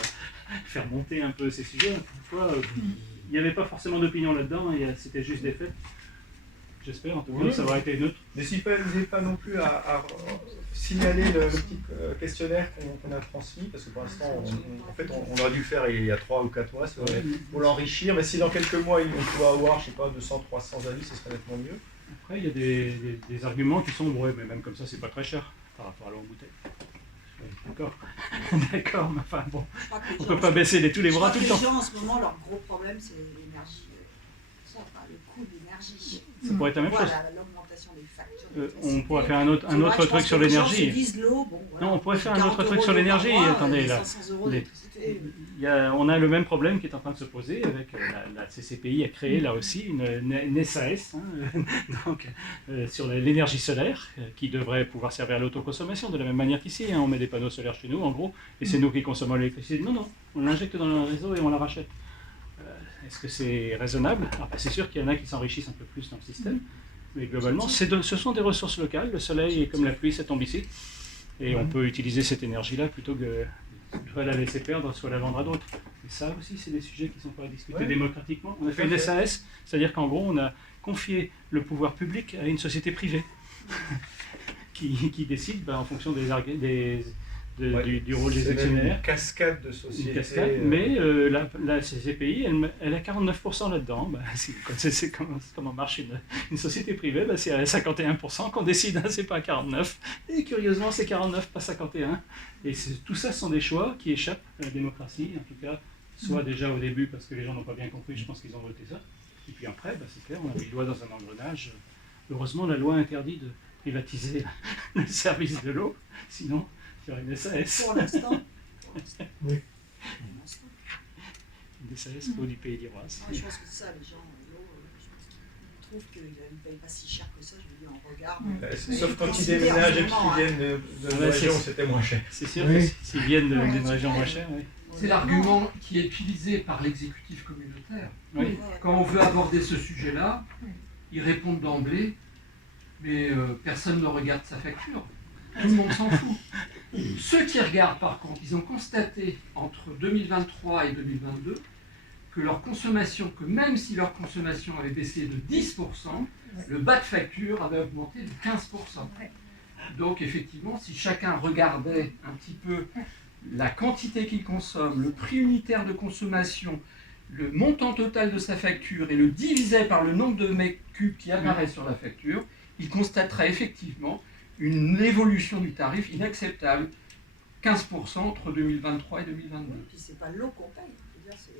faire monter un peu ces sujets, pourquoi il n'y avait pas forcément d'opinion là-dedans, c'était juste des faits. J'espère en tout cas Oui, ça aura été neutre. N'hésitez pas non plus à signaler le petit questionnaire qu'on a transmis, parce que pour l'instant, en fait, on aurait dû le faire il y a 3 ou 4 mois, c'est vrai, pour l'enrichir, mais si dans quelques mois, on peut avoir, je sais pas, 200, 300 avis, ce serait nettement mieux. Après, il y a des arguments qui sont, ouais, mais même comme ça, c'est pas très cher par rapport à l'eau en bouteille. D'accord, d'accord, mais enfin bon, on ne peut pas baisser tous les bras tout le temps. Les gens en ce moment, leur gros problème, c'est l'énergie. Le coût de l'énergie. Ça pourrait être la même chose. L'augmentation des factures. On pourrait faire un autre truc sur l'énergie. Non, on pourrait faire un autre truc sur l'énergie. Attendez, là, on a le même problème qui est en train de se poser avec la CCPI a créé là aussi une SAS donc, sur l'énergie solaire qui devrait pouvoir servir à l'autoconsommation de la même manière qu'ici. On met des panneaux solaires chez nous en gros et c'est nous qui consommons l'électricité. Non, on l'injecte dans le réseau et on la rachète. Est-ce que c'est raisonnable? C'est sûr qu'il y en a qui s'enrichissent un peu plus dans le système, mais globalement, ce sont des ressources locales. Le soleil est comme la pluie, ça tombe ici. Et on peut utiliser cette énergie-là plutôt que soit la laisser perdre, soit la vendre à d'autres. Et ça aussi, c'est des sujets qui ne sont pas discutés démocratiquement. On a fait une SAS, c'est-à-dire qu'en gros, on a confié le pouvoir public à une société privée qui décide en fonction du rôle des actionnaires. Une cascade de sociétés. Une cascade, mais la CCPI, elle a 49% là-dedans. Si vous connaissez comment marche une société privée, c'est à 51% qu'on décide, c'est pas à 49%. Et curieusement, c'est 49%, pas 51%. Et tout ça, ce sont des choix qui échappent à la démocratie, en tout cas, soit déjà au début parce que les gens n'ont pas bien compris, je pense qu'ils ont voté ça. Et puis après, c'est clair, on a mis le doigt dans un engrenage. Heureusement, la loi interdit de privatiser le service de l'eau, sinon... Une SAS. Pour l'instant. Oui. Une SAS au du pays d'Iroise. Je pense que ça, les gens, l'eau, je trouve qu'ils ne payent pas si cher que ça, je veux dire, on regarde. Sauf quand ils déménagent et qu'ils viennent de région où c'était moins cher. C'est sûr que s'ils viennent d'une région moins chère, oui. C'est l'argument qui est utilisé par l'exécutif communautaire. Oui. Quand on veut aborder ce sujet-là, ils répondent d'emblée, mais personne ne regarde sa facture. Tout le monde s'en fout. Ceux qui regardent, par contre, ils ont constaté entre 2023 et 2022 que leur consommation, que même si leur consommation avait baissé de 10%, le bas de facture avait augmenté de 15%. Donc effectivement, si chacun regardait un petit peu la quantité qu'il consomme, le prix unitaire de consommation, le montant total de sa facture et le divisait par le nombre de mètres cubes qui apparaît sur la facture, il constaterait effectivement une évolution du tarif inacceptable, 15% entre 2023 et 2022. Et puis c'est pas l'eau qu'on paye, c'est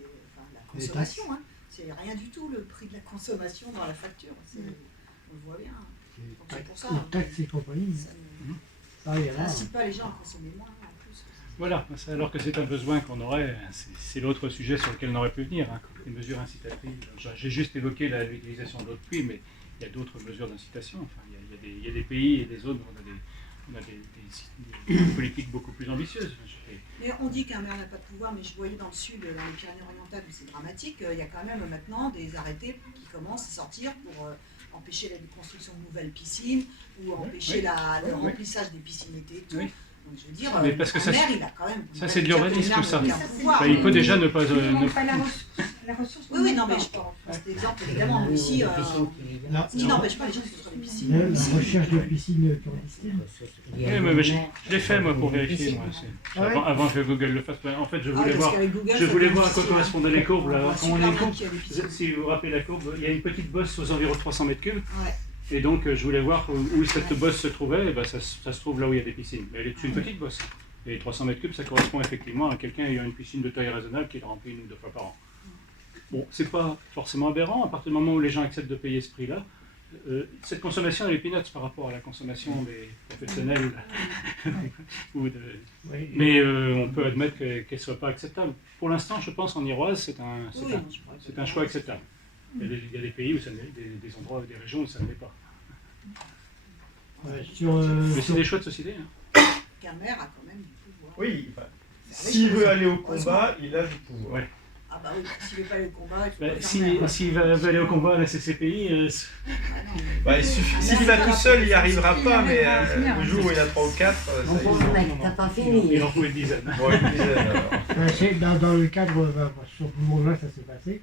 la consommation, c'est rien du tout le prix de la consommation dans la facture, on le voit bien. Donc c'est pour ça. Taxes et compagnie. Ça n'incite pas les gens à consommer moins en plus. Voilà, alors que c'est un besoin qu'on aurait, c'est l'autre sujet sur lequel on aurait pu venir, les mesures incitatives. J'ai juste évoqué l'utilisation de l'eau de pluie, mais il y a d'autres mesures d'incitation. Enfin, il y a des pays et des zones où on a des politiques beaucoup plus ambitieuses. Mais on dit qu'un maire n'a pas de pouvoir, mais je voyais dans le sud, dans les Pyrénées-Orientales, où c'est dramatique, il y a quand même maintenant des arrêtés qui commencent à sortir pour empêcher la construction de nouvelles piscines ou empêcher le remplissage des piscines été et tout. Oui. Donc, je veux dire, mais parce que ça, maire, il a quand même... Ça, c'est de l'urbanisme, ça. Il peut déjà ne pas... La ressource. Oui, non, mais je prends cet exemple, évidemment, ici, ce qui n'empêche pas les gens qui sont sur les piscines. La recherche de piscines clandestines. Oui, mais je l'ai fait, moi, pour vérifier. Avant que Google le fasse. En fait, je voulais voir à quoi correspondaient les courbes. Si vous vous rappelez la courbe, il y a une petite bosse aux environs de 300 mètres cubes. Et donc, je voulais voir où cette bosse se trouvait. Et ça se trouve là où il y a des piscines. Mais elle est une petite bosse. Et 300 mètres cubes, ça correspond effectivement à quelqu'un ayant une piscine de taille raisonnable qui le remplit 1 ou 2 fois par an. Bon, c'est pas forcément aberrant, à partir du moment où les gens acceptent de payer ce prix-là. Cette consommation, elle est peanuts par rapport à la consommation des professionnels. Mais on peut admettre qu'elle ne soit pas acceptable. Pour l'instant, je pense en Iroise, c'est un choix acceptable. Il y a des pays où ça l'est, des endroits, des régions où ça ne l'est pas. Mais c'est des choix de société. Qu'un maire a quand même du pouvoir. Oui, s'il veut aller au combat, il a du pouvoir. Ouais. Ah bah oui, s'il ne veut pas aller au combat, s'il veut aller au combat à la CCPI... s'il va tout seul, il n'y arrivera pas, mais le jour où il y a 3 ou 4... T'as pas fini. Il en faut une dizaine. Bon, une dizaine alors. Dans le cadre, sur Moulin, ça s'est passé,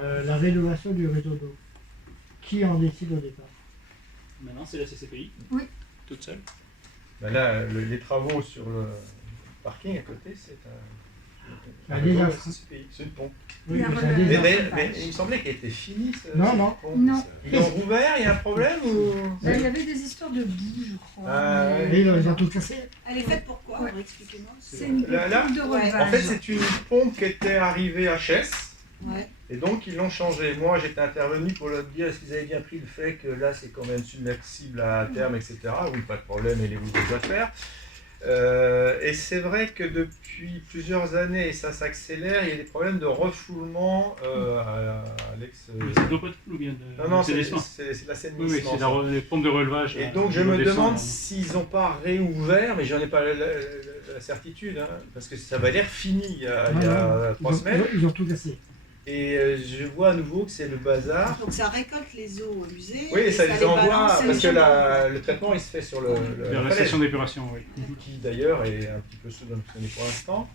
la rénovation du réseau d'eau, qui en décide au départ? Maintenant, c'est la CCPI. Oui. Toute seule. Ben là, les travaux sur le parking à côté, c'est Un désastre. C'est une pompe. Oui, La mais c'est un relève. désastre. Mais il me semblait qu'elle était finie. Non. Non. Ils l'ont rouvert, il y a un problème ou... Il y avait des histoires de boue, je crois. Ah, mais- Et ils ont tout cassé. Elle est faite pour quoi? Ouais. Alors, expliquez-moi. C'est une Là, pompe de relevage. En fait, c'est une pompe qui était arrivée à Chess. Ouais. Et donc, ils l'ont changé. Moi, j'étais intervenu pour leur dire est-ce qu'ils avaient bien pris le fait que là, c'est quand même submersible à terme, etc. Oui, pas de problème, et les vous des affaires. Et c'est vrai que depuis plusieurs années, et ça s'accélère, il y a des problèmes de refoulement à l'ex. C'est de l'eau potable ou bien de Non, l'assainissement? c'est l'assainissement. Oui, c'est les pompes de relevage. Et là, donc, je qui me descendent, demande là. s'ils n'ont pas réouvert, mais j'en ai pas la certitude, hein, parce que ça va l'air fini il y a 3 semaines. Ils ont tout cassé. Et je vois à nouveau que c'est le bazar. Donc ça récolte les eaux usées. Oui, et ça les envoie, balance parce que sur- le traitement il se fait sur Vers la la falaise, station d'épuration, oui. qui d'ailleurs est un petit peu sous-dimensionné pour l'instant.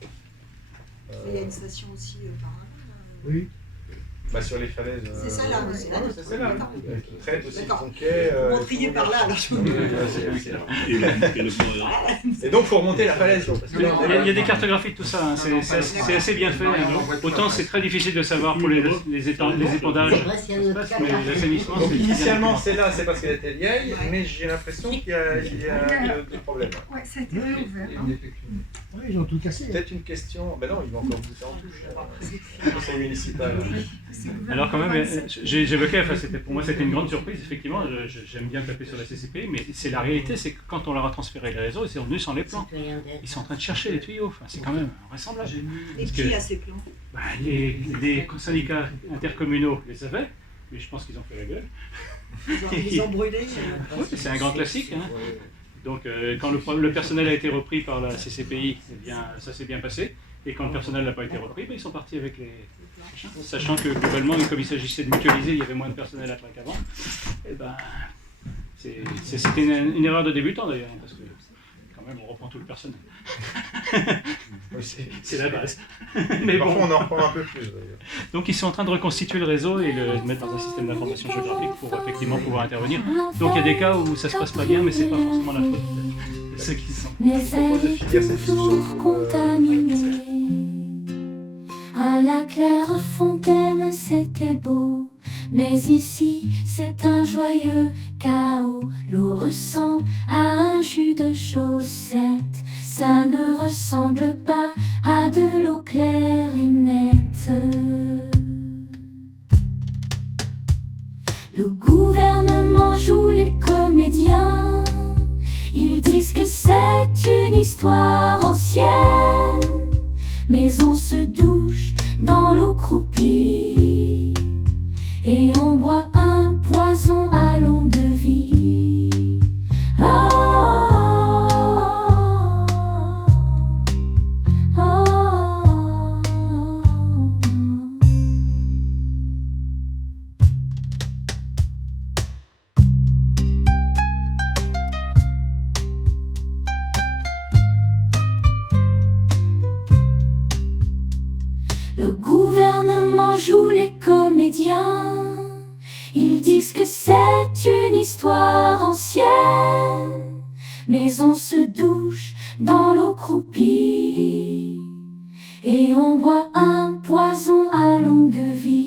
Il y a une station aussi par là. Oui. Bah, sur les falaises. C'est ça là, ouais, c'est là. c'est celle-là. D'accord. Qui traite aussi le D'accord. conquet. Vous montriez par là, alors je Et donc, il faut remonter la falaise. Parce que Il y a des cartographies de tout ça, hein. C'est assez bien fait. Autant c'est très difficile de savoir pour les épandages, mais l'assainissement, donc, c'est initialement, c'est là, c'est parce qu'elle était vieille, mais j'ai l'impression qu'il y a des problèmes. Ouais, ça a été réouvert. hein. Oui, ils ont tout cassé. Peut-être une question. Ben non, ils vont encore goûter en touche. C'est municipal. Alors quand même, j'évoquais, enfin, pour moi c'était une grande surprise, effectivement, j'aime bien taper sur la CCP, mais c'est la réalité, c'est que quand on leur a transféré les réseaux, ils sont venus sans les plans. Ils sont en train de chercher les tuyaux, enfin, c'est quand même invraisemblable. Et Parce qui que a ces plans? bah, les syndicats intercommunaux les avaient, mais je pense qu'ils ont fait la gueule. Ils ont brûlé. Oui, c'est un grand classique. Hein. Donc quand le personnel a été repris par la CCPI, eh bien, ça s'est bien passé. Et quand le personnel n'a pas été repris, ben, ils sont partis avec les machins. Sachant que globalement, comme il s'agissait de mutualiser, il y avait moins de personnel après qu'avant. Et ben, c'était une erreur de débutant d'ailleurs, hein, parce que quand même on reprend tout le personnel. C'est la base. Mais parfois on en reprend un peu plus d'ailleurs. Donc ils sont en train de reconstituer le réseau et le mettre dans un système d'information géographique pour effectivement pouvoir intervenir. Donc il y a des cas où ça se passe pas bien, mais c'est pas forcément la faute de ceux qui sont. Mais elle est toujours contaminée. À la claire fontaine, c'était beau. Mais ici, c'est un joyeux chaos. L'eau ressemble à un jus de chaussette. Ça ne ressemble pas à de l'eau claire et nette. Le gouvernement joue les comédiens. Ils disent que c'est une histoire ancienne. Mais on se douche dans l'eau croupie et on boit un poison à longue vie. Oh, oh, oh, Le gouvernement joue les comédiens. Ils disent que c'est une histoire ancienne. Mais on se douche dans l'eau croupie et on boit un poison à longue vie.